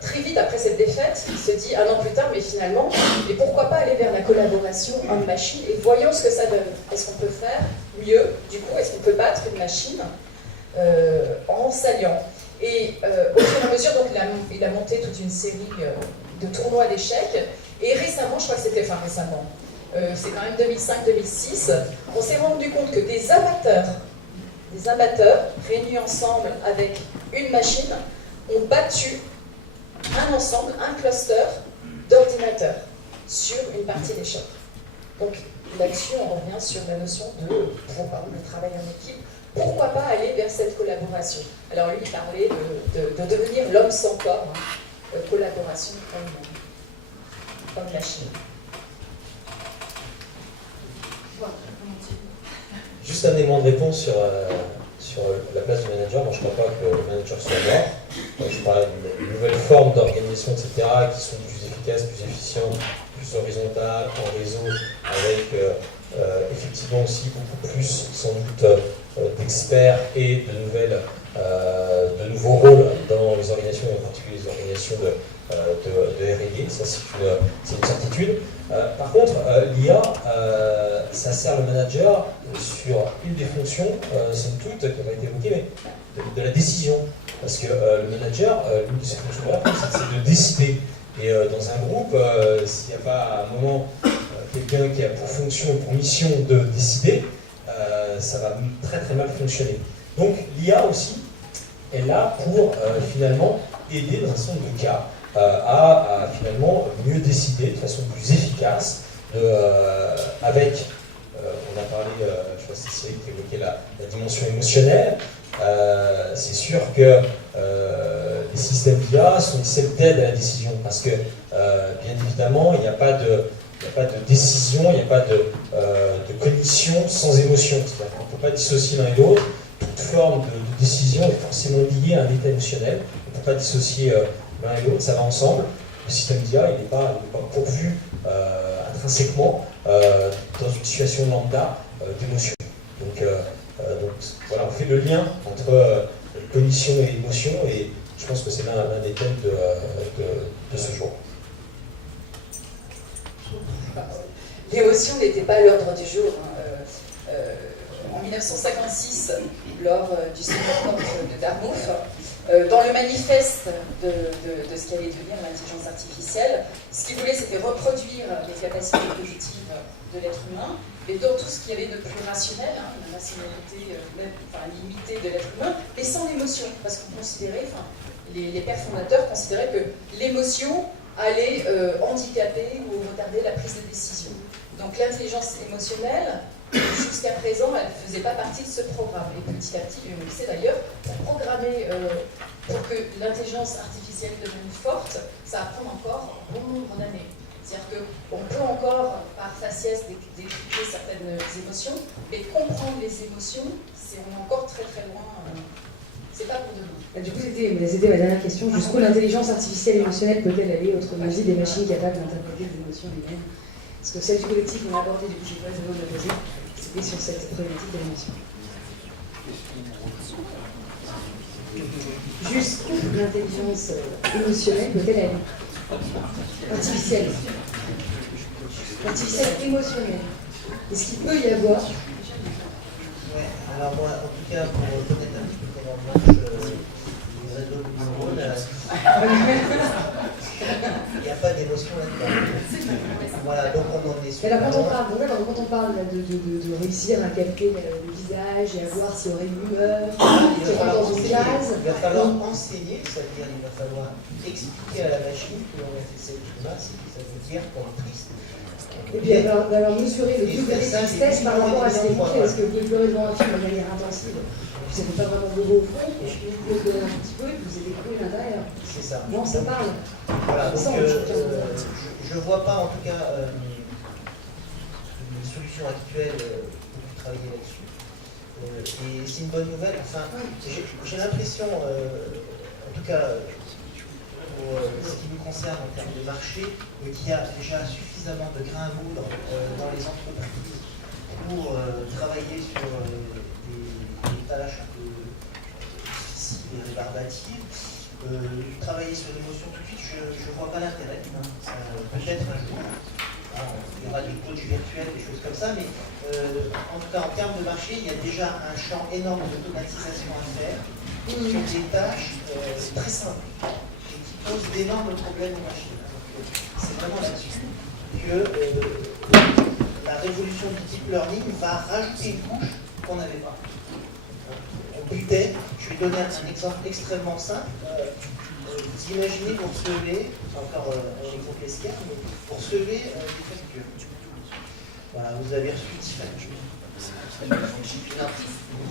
très vite après cette défaite, il se dit un an plus tard, mais finalement, mais pourquoi pas aller vers la collaboration homme-machine, et voyons ce que ça donne. Est-ce qu'on peut faire mieux, du coup, est-ce qu'on peut battre une machine en s'alliant? Et au fur et à mesure, donc, il a monté toute une série de tournois d'échecs, et récemment, je crois que c'était, c'est quand même 2005-2006, on s'est rendu compte que des amateurs réunis ensemble avec une machine ont battu un ensemble, un cluster d'ordinateurs sur une partie d'échecs. Donc là-dessus, on revient sur la notion de travail en équipe. Pourquoi pas aller vers cette collaboration? Alors lui, il parlait de devenir l'homme sans corps, collaboration homme-machine. Juste un élément de réponse sur la place du manager. Moi, je ne crois pas que le manager soit mort. Je parle d'une nouvelle forme d'organisation, etc., qui sont plus efficaces, plus efficientes, plus horizontales, en réseau, avec effectivement aussi beaucoup plus, sans doute, d'experts et de nouveaux rôles dans les organisations, et en particulier les organisations de R&D. Ça, c'est une certitude. Par contre, l'IA, ça sert le manager sur une des fonctions, somme toute, qui a été évoquée, mais de la décision. Parce que le manager, l'une de ses fonctions, c'est de décider. Et dans un groupe, s'il n'y a pas à un moment quelqu'un qui a pour fonction, pour mission de décider, ça va très très mal fonctionner. Donc l'IA aussi est là pour finalement aider dans un certain nombre de cas à finalement mieux décider de façon plus efficace, avec, on a parlé, je crois que c'est Cyril qui évoquait la dimension émotionnelle. C'est sûr que les systèmes d'IA sont des systèmes d'aide à la décision, parce que bien évidemment, il n'y a pas de décision, il n'y a pas de cognition sans émotion. C'est-à-dire qu'on ne peut pas dissocier l'un et l'autre. Toute forme de décision est forcément liée à un état émotionnel. On ne peut pas dissocier l'un et l'autre, ça va ensemble. Le système d'IA, il n'est pas pourvu intrinsèquement dans une situation lambda d'émotion. Donc voilà, on fait le lien entre cognition et émotion, et je pense que c'est l'un des thèmes de ce jour. L'émotion n'était pas à l'ordre du jour. En 1956, lors du Summer de Dartmouth, dans le manifeste de ce qui allait devenir l'intelligence artificielle, ce qu'il voulait, c'était reproduire les capacités cognitives de l'être humain, et dans tout ce qu'il y avait de plus rationnel, la rationalité limitée de l'être humain, mais sans l'émotion, parce qu'on considérait, les pères fondateurs considéraient que l'émotion allait handicaper ou retarder la prise de décision. Donc l'intelligence émotionnelle, jusqu'à présent, elle ne faisait pas partie de ce programme. Et petit à petit, l'UMC d'ailleurs, pour programmer, pour que l'intelligence artificielle devienne forte, ça va prendre encore un bon nombre d'années. C'est-à-dire qu'on peut encore, par faciès, décrypter certaines émotions, mais comprendre les émotions, on est encore très très loin. C'est pas pour demain. Du coup, c'était ma dernière question. Jusqu'où l'intelligence artificielle émotionnelle peut-elle aller, autrement dit, des machines capables d'interpréter des émotions humaines? Parce que celle du collectif qu'on a abordé depuis que j'ai pas de la poser, c'était sur cette problématique de l'émotion. Jusqu'où l'intelligence émotionnelle peut-elle aller? Artificielle. Artificielle émotionnelle. Est-ce qu'il peut y avoir? Ouais, alors moi, en tout cas, pour connaître un petit peu comment marche le réseau de neurones, Il n'y a pas d'émotion là-dedans. Voilà, donc on en est Et là, quand on super parle, quand on parle de réussir à capter le visage et à voir s'il y aurait une humeur, Il si va on rentre falloir dans une enseigner, case. il va falloir enseigner, c'est-à-dire il va falloir expliquer à la machine que l'on a fait cette chose-là, ça veut dire qu'on est triste. Et puis alors mesurer le degré de tristesse par rapport à ce qui est écrit. Est-ce que vous pouvez pleurer devant un film de manière intensive? Vous n'avez pas vraiment de au fond, et puis vous pouvez pleurer un petit peu et puis vous avez écouté l'intérieur. C'est ça. Non, ça parle. Voilà, donc Ça, je ne vois pas en tout cas une solution actuelle pour travailler là-dessus. Et c'est une bonne nouvelle. Enfin, j'ai l'impression, en tout cas pour ce qui nous concerne en termes de marché, qu'il y a déjà suffisamment de grains à moudre dans les entreprises pour travailler sur des tâches un peu difficiles et rébarbatives. Travailler sur l'émotion tout de suite, je ne vois pas l'intérêt. Peut-être un jour, il y aura des coachs virtuels, des choses comme ça, mais en tout cas en termes de marché, il y a déjà un champ énorme d'automatisation à faire sur des tâches très simples et qui posent d'énormes problèmes aux machines. C'est vraiment là-dessus que la révolution du deep learning va rajouter une couche qu'on n'avait pas. On butait, je vais donner un exemple extrêmement simple. Vous imaginez pour se lever, c'est encore un exemple escape, mais pour se lever des factures. Voilà, vous avez reçu 10 factures.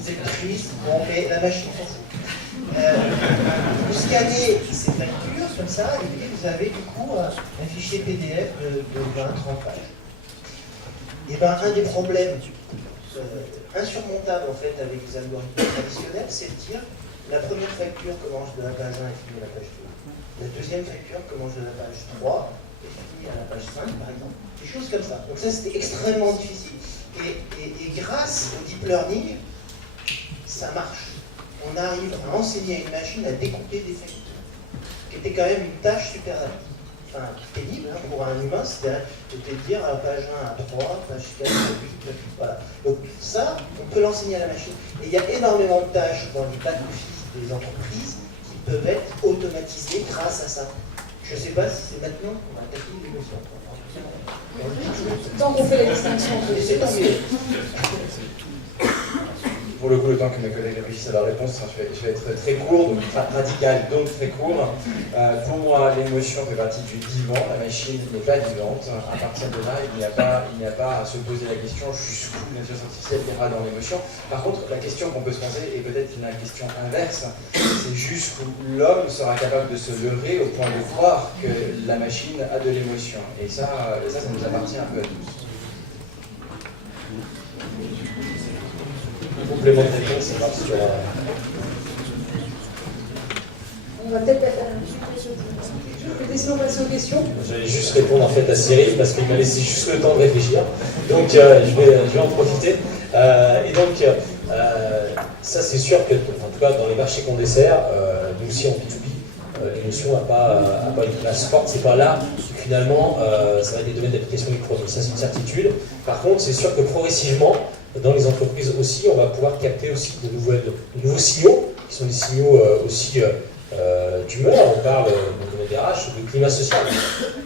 C'est triste, bon, mais la machine s'en fout. Vous scannez ces factures comme ça, et puis vous avez du coup un fichier PDF de 20-30 pages. Et bien, un des problèmes insurmontables en fait avec les algorithmes traditionnels, c'est de dire la première facture commence de la page 1 et finit à la page 2. La deuxième facture commence de la page 3 et finit à la page 5, par exemple. Des choses comme ça. Donc ça, c'était extrêmement difficile. Et grâce au deep learning, ça marche. On arrive à enseigner à une machine à découper des factures, qui était quand même une tâche super pénible pour un humain, c'était de dire à page 1 à 3, page 4 à 8, voilà. Donc ça, on peut l'enseigner à la machine. Et il y a énormément de tâches dans les back-office des entreprises qui peuvent être automatisées grâce à ça. Je ne sais pas si c'est maintenant qu'on va attaquer l'émotion. Tant qu'on fait la distinction entre les deux, C'est tant mieux. Pour le coup, le temps que mes collègues réfléchissent à la réponse, je vais être très court, donc radical, donc très court. Pour moi, l'émotion fait partie du divan, la machine n'est pas vivante. À partir de là, il n'y a pas à se poser la question jusqu'où l'intelligence artificielle ira dans l'émotion. Par contre, la question qu'on peut se poser, et peut-être la question inverse, c'est jusqu'où l'homme sera capable de se leurrer au point de croire que la machine a de l'émotion. Et ça nous appartient un peu à tous. Complément de réponse, c'est parti sur on va peut-être passer aux questions. J'allais juste répondre en fait à Cyril parce qu'il m'a laissé juste le temps de réfléchir. Donc je vais en profiter. Et donc ça c'est sûr que, en tout cas dans les marchés qu'on dessert, nous aussi en B2B, l'émotion n'a pas une place forte. C'est pas là finalement ça va être des domaines d'application électronique. Ça c'est une certitude. Par contre c'est sûr que progressivement dans les entreprises aussi, on va pouvoir capter aussi de nouveaux signaux, qui sont des signaux aussi d'humeur. On parle de RH, de climat social. Donc,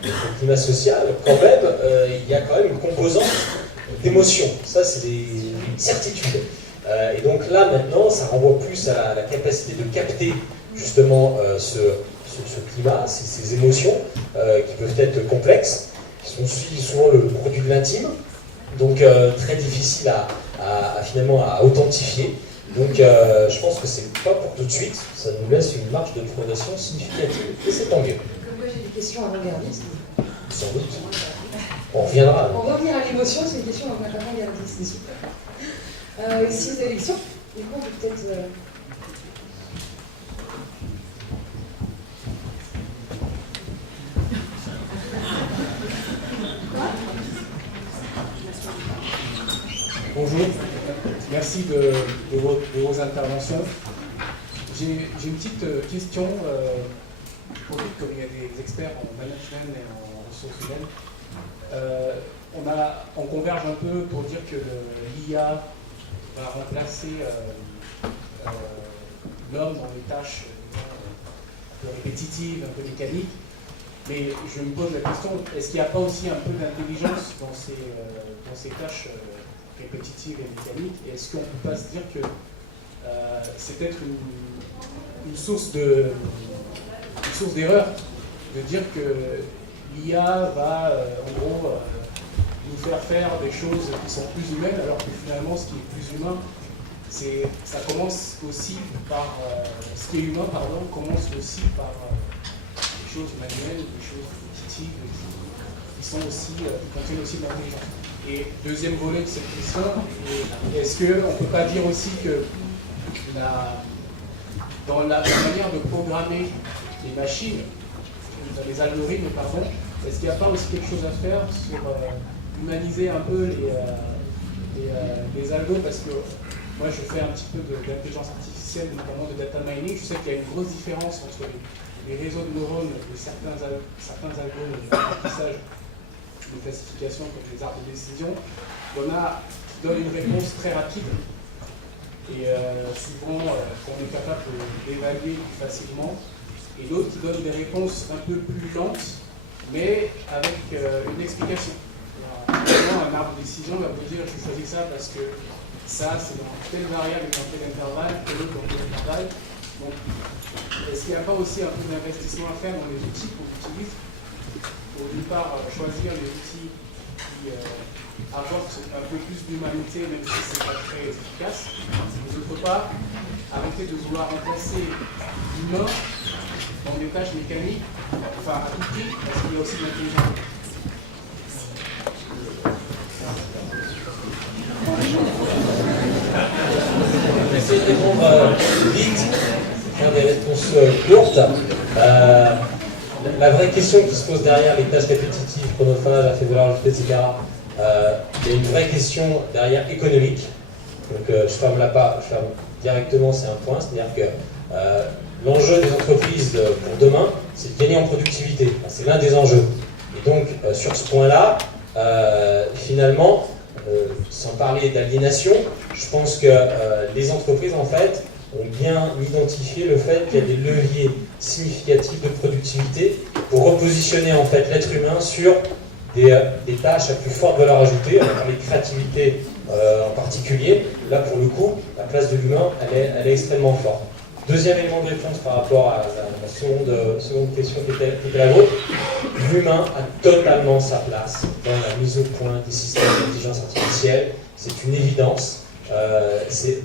le climat social, quand même, il y a quand même une composante d'émotion. Ça, c'est une certitude. Et donc là, maintenant, ça renvoie plus à la capacité de capter justement ce climat, ces émotions qui peuvent être complexes, qui sont aussi souvent le produit de l'intime. Donc très difficile à finalement à authentifier. Donc je pense que c'est pas pour tout de suite, ça nous laisse une marge de progression significative. Et c'est tant mieux. Comme moi j'ai des questions avant-gardistes. Sans doute. On reviendra. On va revenir à l'émotion, c'est une question avant-gardiste, c'est super. Si vous avez des questions, du coup on peut peut-être... Bonjour, merci de vos interventions. J'ai une petite question, comme il y a des experts en management et en ressources humaines. On converge un peu pour dire que l'IA va remplacer l'homme dans les tâches un peu répétitives, un peu mécaniques. Mais je me pose la question, est-ce qu'il n'y a pas aussi un peu d'intelligence dans ces tâches répétitives et mécaniques? Et est-ce qu'on ne peut pas se dire que c'est peut-être une source d'erreur de dire que l'IA va, en gros, nous faire des choses qui sont plus humaines, alors que finalement, ce qui est plus humain, ça commence aussi par... ce qui est humain, pardon, commence aussi par des choses manuelles, des choses répétitives, qui contiennent aussi de l'intelligence. Et deuxième volet de cette question, est-ce qu'on ne peut pas dire aussi que dans la manière de programmer les machines, les algorithmes, pardon, est-ce qu'il n'y a pas aussi quelque chose à faire sur humaniser un peu les algos? Parce que moi, je fais un petit peu d'intelligence artificielle, notamment de data mining. Je sais qu'il y a une grosse différence entre les réseaux de neurones de certains algos d'apprentissage, de classification, comme les arbres de décision. Il y en a qui donnent une réponse très rapide et souvent qu'on est capable d'évaluer plus facilement, et d'autres qui donnent des réponses un peu plus lentes, mais avec une explication. Alors, un arbre de décision va vous dire je choisis ça parce que ça c'est dans telle variable et dans tel intervalle, et l'autre dans tel intervalle. Donc, est-ce qu'il n'y a pas aussi un peu d'investissement à faire dans les outils qu'on utilise pour d'une part choisir les outils qui apportent un peu plus d'humanité, même si ce n'est pas très efficace, et d'autre part arrêter de vouloir remplacer l'humain dans des tâches mécaniques, enfin à tout prix, parce qu'il y a aussi de l'intelligence. On va essayer de répondre vite, faire des réponses courtes. La vraie question qui se pose derrière les tâches répétitives, chronophages, à fait vouloir etc., il y a une vraie question derrière économique. Donc je ferme directement, c'est un point, c'est-à-dire que l'enjeu des entreprises pour demain, c'est de gagner en productivité. C'est l'un des enjeux. Et donc sur ce point-là, finalement, sans parler d'aliénation, je pense que les entreprises en fait ont bien identifié le fait qu'il y a des leviers significatifs de productivité pour repositionner en fait l'être humain sur des tâches à plus forte valeur ajoutée. On va parler de créativité en particulier. Là pour le coup, la place de l'humain, elle est extrêmement forte. Deuxième élément de réponse par rapport à la seconde question qui était la vôtre, l'humain a totalement sa place dans la mise au point des systèmes d'intelligence artificielle. C'est une évidence.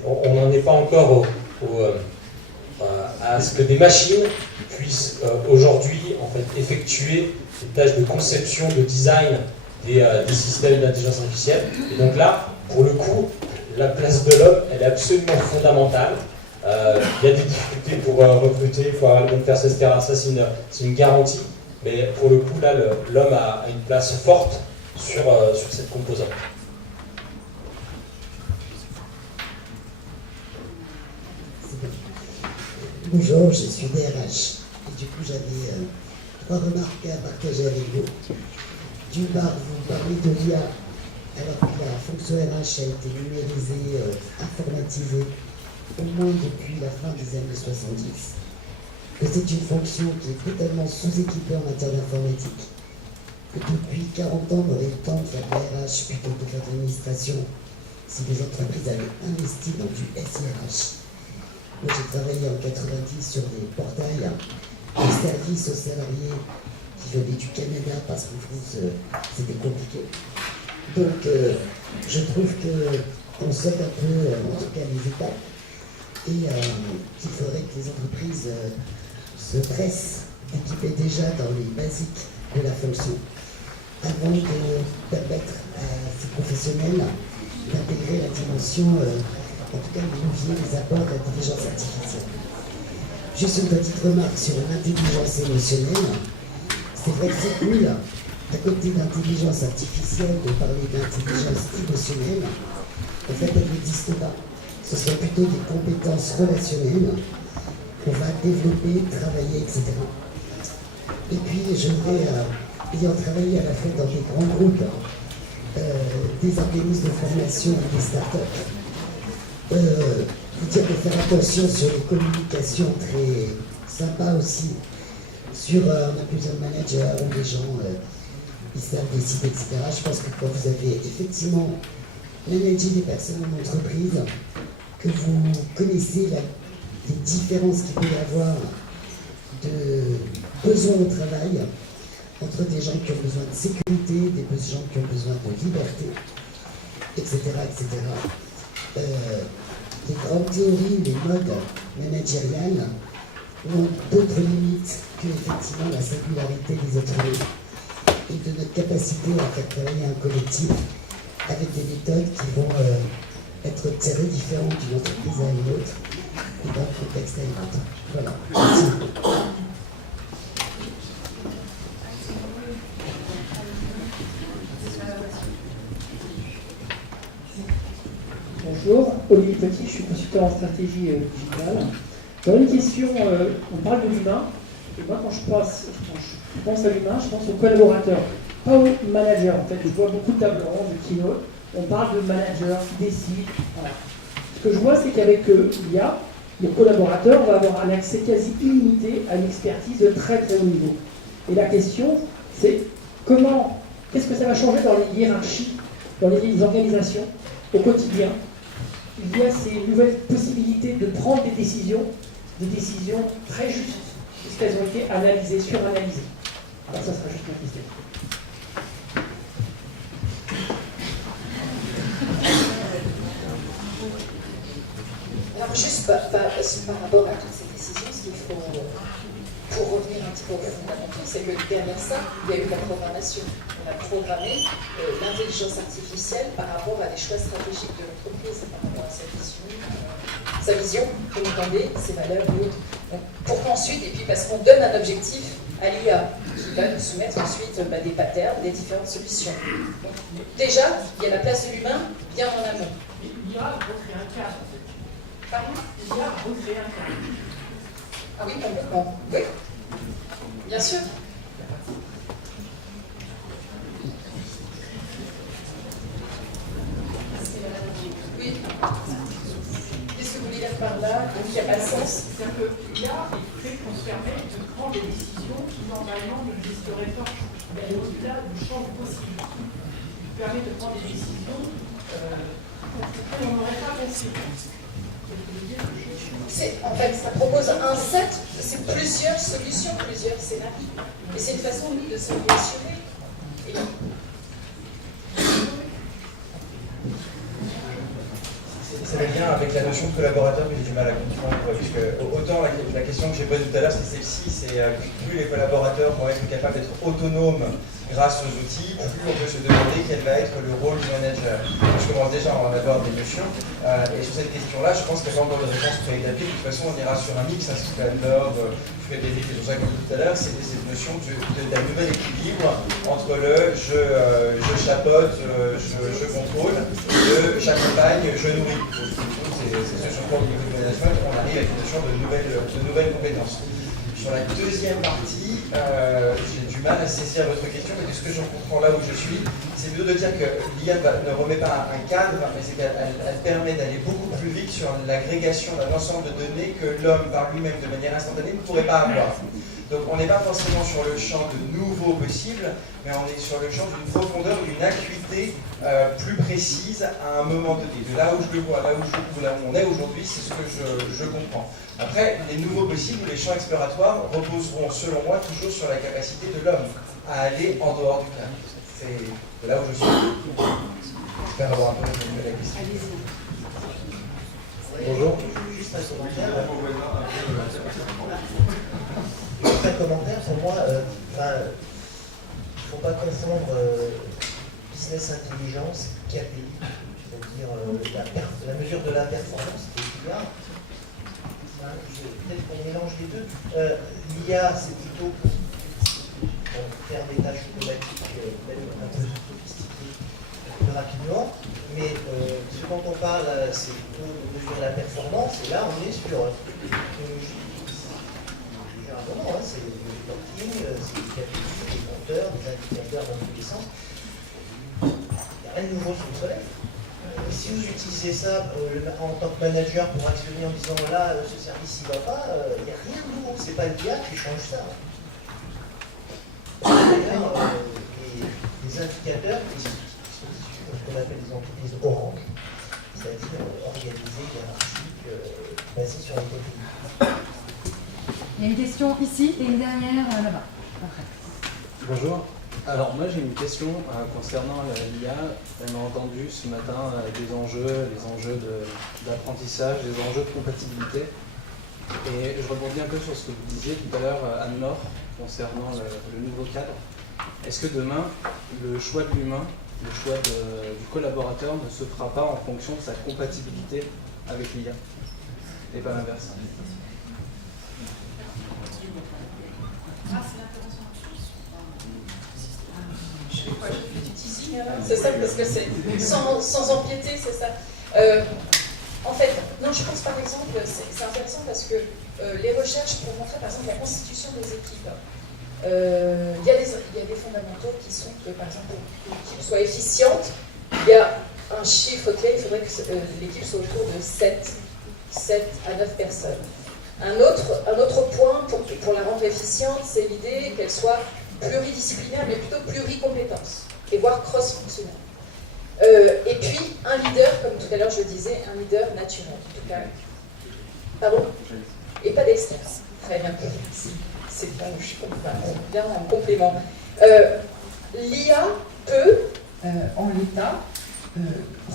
On n'en est pas encore à ce que des machines puissent aujourd'hui en fait, effectuer des tâches de conception, de design des systèmes d'intelligence artificielle. Et donc là, pour le coup, la place de l'homme, elle est absolument fondamentale. Il y a des difficultés pour recruter, il faut avoir les bonnes personnes, etc. Ça, c'est une garantie. Mais pour le coup, là, l'homme a une place forte sur cette composante. Bonjour, je suis DRH. Et du coup, j'avais 3 remarques à partager avec vous. D'une part, vous parlez de l'IA, alors que la fonction RH a été numérisée, informatisée, au moins depuis la fin des années 70, que c'est une fonction qui est totalement sous-équipée en matière d'informatique, que depuis 40 ans, on aurait eu le temps de faire de la RH plutôt que de faire de l'administration si les entreprises avaient investi dans du SIRH. Moi, j'ai travaillé en 90 sur des portails de services aux salariés qui venaient du Canada parce qu'en France, c'était compliqué. Donc, je trouve qu'on saute un peu, en tout cas, les étapes. Et qu'il faudrait que les entreprises se pressent équipées déjà dans les basiques de la fonction avant de permettre à ces professionnels d'intégrer la dimension, en tout cas les leviers, les apports de l'intelligence artificielle. Juste une petite remarque sur l'intelligence émotionnelle. C'est vrai que c'est cool, à côté d'intelligence artificielle, de parler d'intelligence émotionnelle. En fait, elle n'existe pas. Ce sont plutôt des compétences relationnelles qu'on va développer, travailler, etc. Et puis, je voudrais, ayant travaillé à la fois dans des grands groupes, des organismes de formation et des startups, vous dire de faire attention sur les communications très sympas aussi on a plusieurs managers ou des gens qui savent décider, etc. Je pense que quand vous avez effectivement managé des personnes en entreprise, que vous connaissez les différences qu'il peut y avoir de besoins au travail entre des gens qui ont besoin de sécurité, des gens qui ont besoin de liberté, etc. etc. Les grandes théories, les modes managériales ont d'autres limites que effectivement la singularité des êtres humains et de notre capacité à faire travailler un collectif avec des méthodes qui vont être très différentes d'une entreprise à une autre et d'un contexte à une autre. Voilà. Merci. Bonjour, Olivier Petit, je suis consultant en stratégie digitale. Dans une question, on parle de l'humain, et moi quand je pense à l'humain, je pense au collaborateur, pas au manager. En fait, je vois beaucoup de tables rondes, de keynote, on parle de manager qui décide. Voilà. Ce que je vois, c'est qu'avec l'IA, le collaborateur va avoir un accès quasi illimité à une expertise de très très haut niveau. Et la question, c'est qu'est-ce que ça va changer dans les hiérarchies, dans les organisations, au quotidien? Il y a ces nouvelles possibilités de prendre des décisions très justes, puisqu'elles ont été analysées, suranalysées. Alors ça sera juste ma question. Alors juste par rapport à toutes ces décisions, ce qu'il faut, pour revenir un petit peu aux fondamentaux, c'est que derrière ça, il y a eu la programmation. On a programmé l'intelligence artificielle par rapport à des choix stratégiques de l'entreprise, par rapport à sa vision, vous entendez, ses valeurs et autres. Donc, pour qu'ensuite, et puis parce qu'on donne un objectif à l'IA, qui va nous soumettre ensuite des patterns, des différentes solutions. Donc, déjà, il y a la place de l'humain bien en amont. L'IA recrée un cadre, en fait. Pardon ? L'IA recrée un cadre. Ah oui, complètement. Oui, bien sûr. Oui. Qu'est-ce que vous voulez dire par là? Donc il n'y a pas de sens. C'est-à-dire que l'IA est fait pour se permettre de prendre des décisions qui normalement n'existeraient pas. Elle est au-delà du champ du possible. Il permet de prendre des décisions auxquelles on n'aurait pas pensé. En fait, ça propose un set, c'est plusieurs solutions, plusieurs scénarios. Et c'est une façon, nous, de s'en assurer. C'est le lien avec la notion de collaborateur que j'ai du mal à comprendre, puisque autant la question que j'ai posée tout à l'heure, c'est celle-ci, c'est plus les collaborateurs vont être capables d'être autonomes grâce aux outils, plus on peut se demander quel va être le rôle du manager. Je commence déjà à en avoir des notions, et sur cette question-là, je pense qu'il n'y a pas encore de réponse préétablie. De toute façon, on ira sur un mix, un système d'ordre, Frédéric et tout ça, comme tout à l'heure, c'est cette notion d'un nouvel équilibre entre le je chapeaute, je contrôle, le j'accompagne, je nourris. C'est ce sur quoi au niveau du management, on arrive avec une notion de nouvelles compétences. Sur la deuxième partie, j'ai du mal à saisir votre question, mais de ce que j'en comprends là où je suis, c'est plutôt de dire que l'IA ne remet pas un cadre, mais c'est qu'elle permet d'aller beaucoup plus vite sur l'agrégation d'un ensemble de données que l'homme par lui-même de manière instantanée ne pourrait pas avoir. Donc on n'est pas forcément sur le champ de nouveaux possibles, mais on est sur le champ d'une profondeur, d'une acuité plus précise à un moment donné. De là où je le vois, là où on est aujourd'hui, c'est ce que je comprends. Après, les nouveaux possibles, les champs exploratoires reposeront, selon moi, toujours sur la capacité de l'homme à aller en dehors du cadre. C'est de là où je suis. J'espère avoir un peu répondu à la question. Bonjour. Juste un commentaire. Juste un commentaire, pour moi, il ne faut pas confondre business intelligence, KPI, c'est-à-dire la mesure de la performance des l'IA. Peut-être qu'on mélange les deux. L'IA, c'est plutôt pour faire des tâches automatiques, même un peu sophistiquées, plus rapidement. Mais ce dont on parle, c'est plutôt de mesurer la performance. Et là, on est sur une technologie. Déjà un moment, c'est le reporting, c'est des KPI, des compteurs, des indicateurs dans tous les sens. Il n'y a rien de nouveau sous le soleil. Si vous utilisez ça en tant que manager pour actionner en disant là, ce service il va pas, il n'y a rien de nouveau. C'est pas l'IA qui change ça. derrière, les indicateurs qui sont ce qu'on appelle des entreprises orange, c'est-à-dire organisées, hiérarchiques, basées sur les techniques. Il y a une question ici et une dernière là-bas. Bonjour. Alors moi j'ai une question concernant l'IA. On a entendu ce matin des enjeux, les enjeux d'apprentissage, les enjeux de compatibilité. Et je rebondis un peu sur ce que vous disiez tout à l'heure, Anne-Laure, concernant le nouveau cadre. Est-ce que demain, le choix de l'humain, le choix du collaborateur ne se fera pas en fonction de sa compatibilité avec l'IA et pas l'inverse? C'est ça, parce que c'est sans empiéter, c'est ça. En fait, non, je pense par exemple, c'est intéressant parce que les recherches pour montrer par exemple la constitution des équipes, il y a des fondamentaux qui sont que par exemple pour que l'équipe soit efficiente, il y a un chiffre clé, il faudrait que l'équipe soit autour de 7 à 9 personnes. Un autre point pour la rendre efficiente, c'est l'idée qu'elle soit pluridisciplinaire, mais plutôt pluricompétence, et voire cross-fonctionnelle. Et puis, un leader, comme tout à l'heure je le disais, un leader naturel, en tout cas. Pardon? Et pas d'expert. Très bien. C'est bon, je suis bien en complément. L'IA peut, en l'état,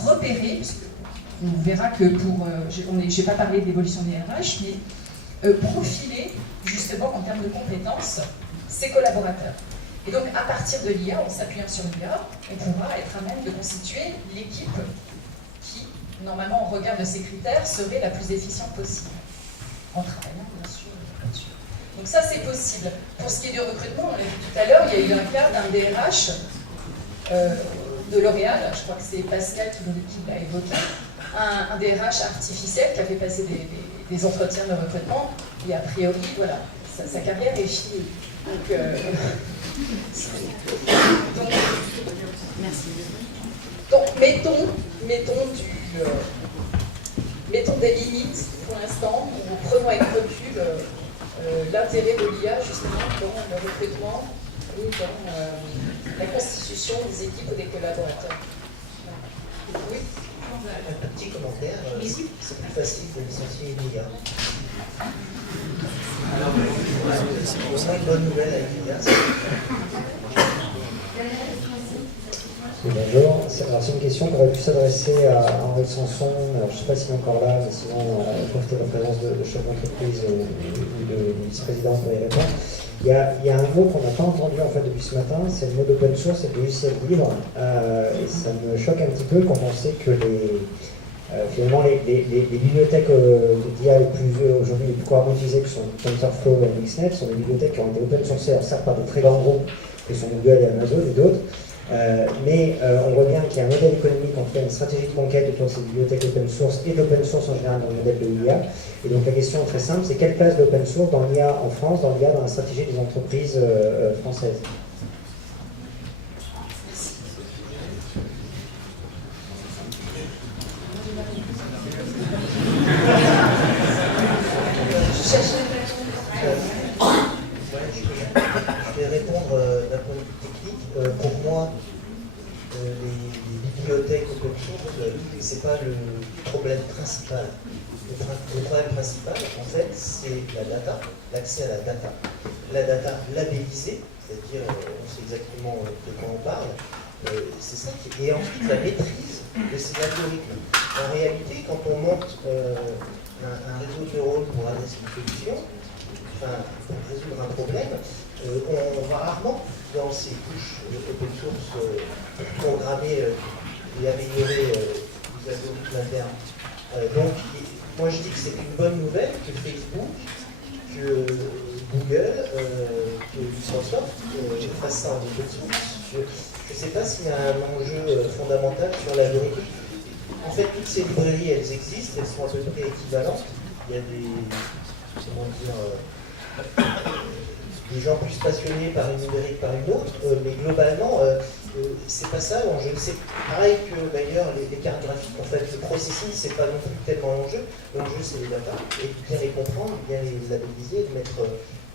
repérer, parce qu'on verra que pour... je n'ai pas parlé de l'évolution des RH, mais profiler, justement, en termes de compétences, ses collaborateurs. Et donc, à partir de l'IA, en s'appuyant sur l'IA, on pourra être à même de constituer l'équipe qui, normalement, au regard de ces critères, serait la plus efficiente possible. En travaillant, bien sûr, là-dessus. Donc ça, c'est possible. Pour ce qui est du recrutement, on l'a vu tout à l'heure, il y a eu un cas d'un DRH de L'Oréal, je crois que c'est Pascal qui l'a évoqué, un DRH artificiel qui a fait passer des entretiens de recrutement, et a priori, voilà, sa carrière est finie. Donc, mettons des limites pour l'instant, en prenant avec recul l'intérêt de l'IA justement dans le recrutement et dans la constitution des équipes ou des collaborateurs. Oui. Un petit commentaire, c'est plus facile de licencier une IA. On a une bonne nouvelle avec l'IA. Bonjour, c'est une question qui aurait pu s'adresser à Henri Sanson, alors je ne sais pas s'il est encore là, mais sinon profiter de la présence de chef d'entreprise ou de vice-président pour y répondre. Il y a un mot qu'on n'a pas entendu en fait depuis ce matin, c'est le mot d'open source et de logiciel libre, et ça me choque un petit peu quand on sait que finalement les bibliothèques d'IA les plus aujourd'hui les plus couramment utilisées, que sont TensorFlow et Mixnet, sont des bibliothèques qui ont été open sourcées, alors certes par des très grands groupes que sont Google et Amazon et d'autres, mais on voit bien qu'il y a un modèle économique, en tout cas une stratégie de conquête autour de ces bibliothèques open source et d'open source en général dans le modèle de l'IA. Et donc la question est très simple, c'est quelle place de l'open source dans l'IA en France, dans l'IA dans la stratégie des entreprises françaises? Je vais répondre d'un point de vue technique. Pour moi, les bibliothèques open source, c'est pas le problème principal. Le problème principal, en fait, c'est la data, l'accès à la data. La data labellisée, c'est-à-dire on sait exactement de quoi on parle, c'est ça qui est. Et ensuite, la maîtrise de ces algorithmes. En réalité, quand on monte un réseau de neurones pour adresser une solution, enfin, pour résoudre un problème, on va rarement dans ces couches open source programmer et améliorer les algorithmes internes. Donc, moi je dis que c'est une bonne nouvelle que Facebook, que Google, que Microsoft fassent ça en open source. Je ne sais pas s'il y a un enjeu fondamental sur l'algorithme. En fait, toutes ces librairies, elles existent, elles sont à peu près équivalentes. Il y a des gens plus passionnés par une numérique par une autre, mais globalement, c'est pas ça l'enjeu. C'est pareil que d'ailleurs les cartes graphiques, en fait, le processing, c'est pas non plus tellement l'enjeu. L'enjeu, c'est les data, et de bien les comprendre, de bien les labelliser, de mettre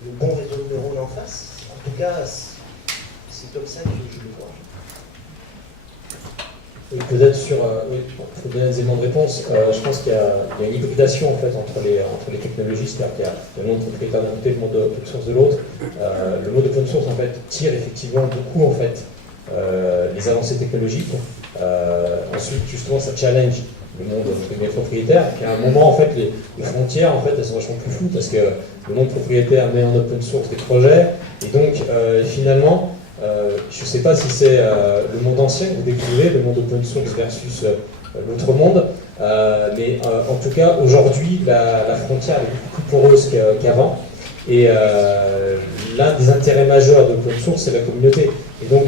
le bon réseau de neurones en face. En tout cas, c'est comme ça que je le vois. Et peut-être sur, oui, pour donner des éléments de réponse, je pense qu'il y a une hybridation en fait entre les technologies, c'est-à-dire qu'il y a le monde propriétaire d'un côté, le monde open source de l'autre. Le mode open source en fait tire effectivement beaucoup en fait les avancées technologiques. Ensuite, justement, ça challenge le monde propriétaire. Et puis à un moment, en fait, les frontières, en fait, elles sont vachement plus floues parce que le monde propriétaire met en open source des projets. Et donc, finalement, je ne sais pas si c'est le monde ancien que vous découvrez, le monde open source versus l'autre monde. Mais en tout cas, aujourd'hui, la frontière est beaucoup plus poreuse qu'avant. Et l'un des intérêts majeurs de l'open source, c'est la communauté. Et donc,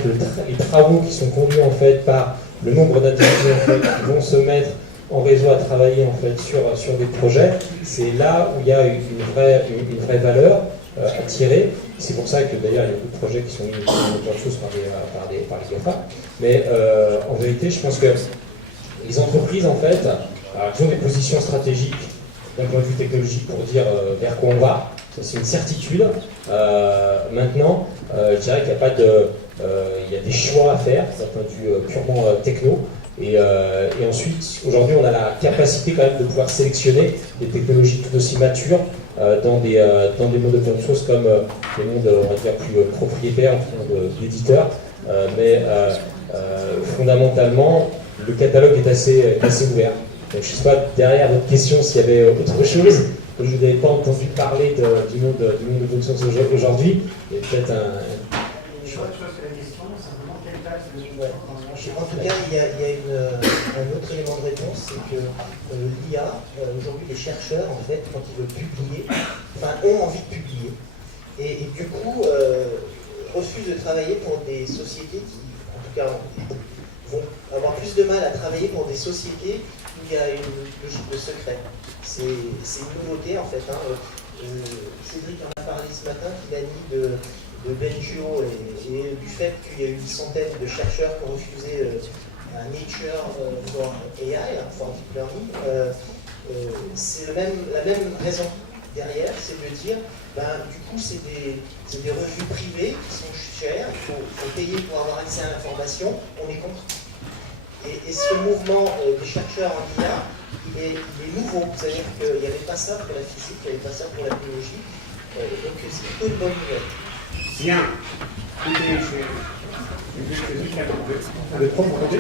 les travaux qui sont conduits en fait par le nombre d'individus en fait, qui vont se mettre en réseau à travailler en fait sur des projets, c'est là où il y a une vraie valeur à tirer. C'est pour ça que d'ailleurs il y a beaucoup de projets qui sont mis en open source par les GAFA. Mais en vérité, je pense que les entreprises en fait, qui ont des positions stratégiques d'un point de vue technologique pour dire vers quoi on va, ça c'est une certitude. Maintenant, je dirais qu'il n'y a pas de, il y a des choix à faire d'un point de vue purement techno. Et ensuite, aujourd'hui, on a la capacité quand même de pouvoir sélectionner des technologies tout aussi matures dans des modes open source comme les mondes, on va dire, plus propriétaires, d'éditeurs. Mais fondamentalement, le catalogue est assez ouvert. Donc, je ne sais pas, derrière votre question, s'il y avait autre chose. Je n'avais pas entendu parler du monde open source aujourd'hui. Il y a peut-être En tout cas, il y a un autre élément de réponse, c'est que l'IA, aujourd'hui les chercheurs, en fait, quand ils veulent publier, ont envie de publier, et du coup refusent de travailler pour des sociétés qui, en tout cas, vont avoir plus de mal à travailler pour des sociétés où il y a une logique de secret. C'est une nouveauté, en fait. Cédric en a parlé ce matin, qu'il a dit de Benjio et du fait qu'il y a eu une centaine de chercheurs qui ont refusé un Nature for AI, for Deep Learning. C'est la même raison derrière, c'est de dire, du coup, c'est des revues privées qui sont chères, il faut payer pour avoir accès à l'information, on est contre. Et ce mouvement des chercheurs en IA, il est nouveau, c'est-à-dire qu'il n'y avait pas ça pour la physique, il n'y avait pas ça pour la biologie, donc c'est plutôt une bonne nouvelle. Bien. Écoutez, je suis de propre côté.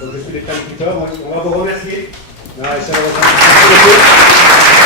Donc je suis les timekeepers. On va vous remercier. Merci beaucoup.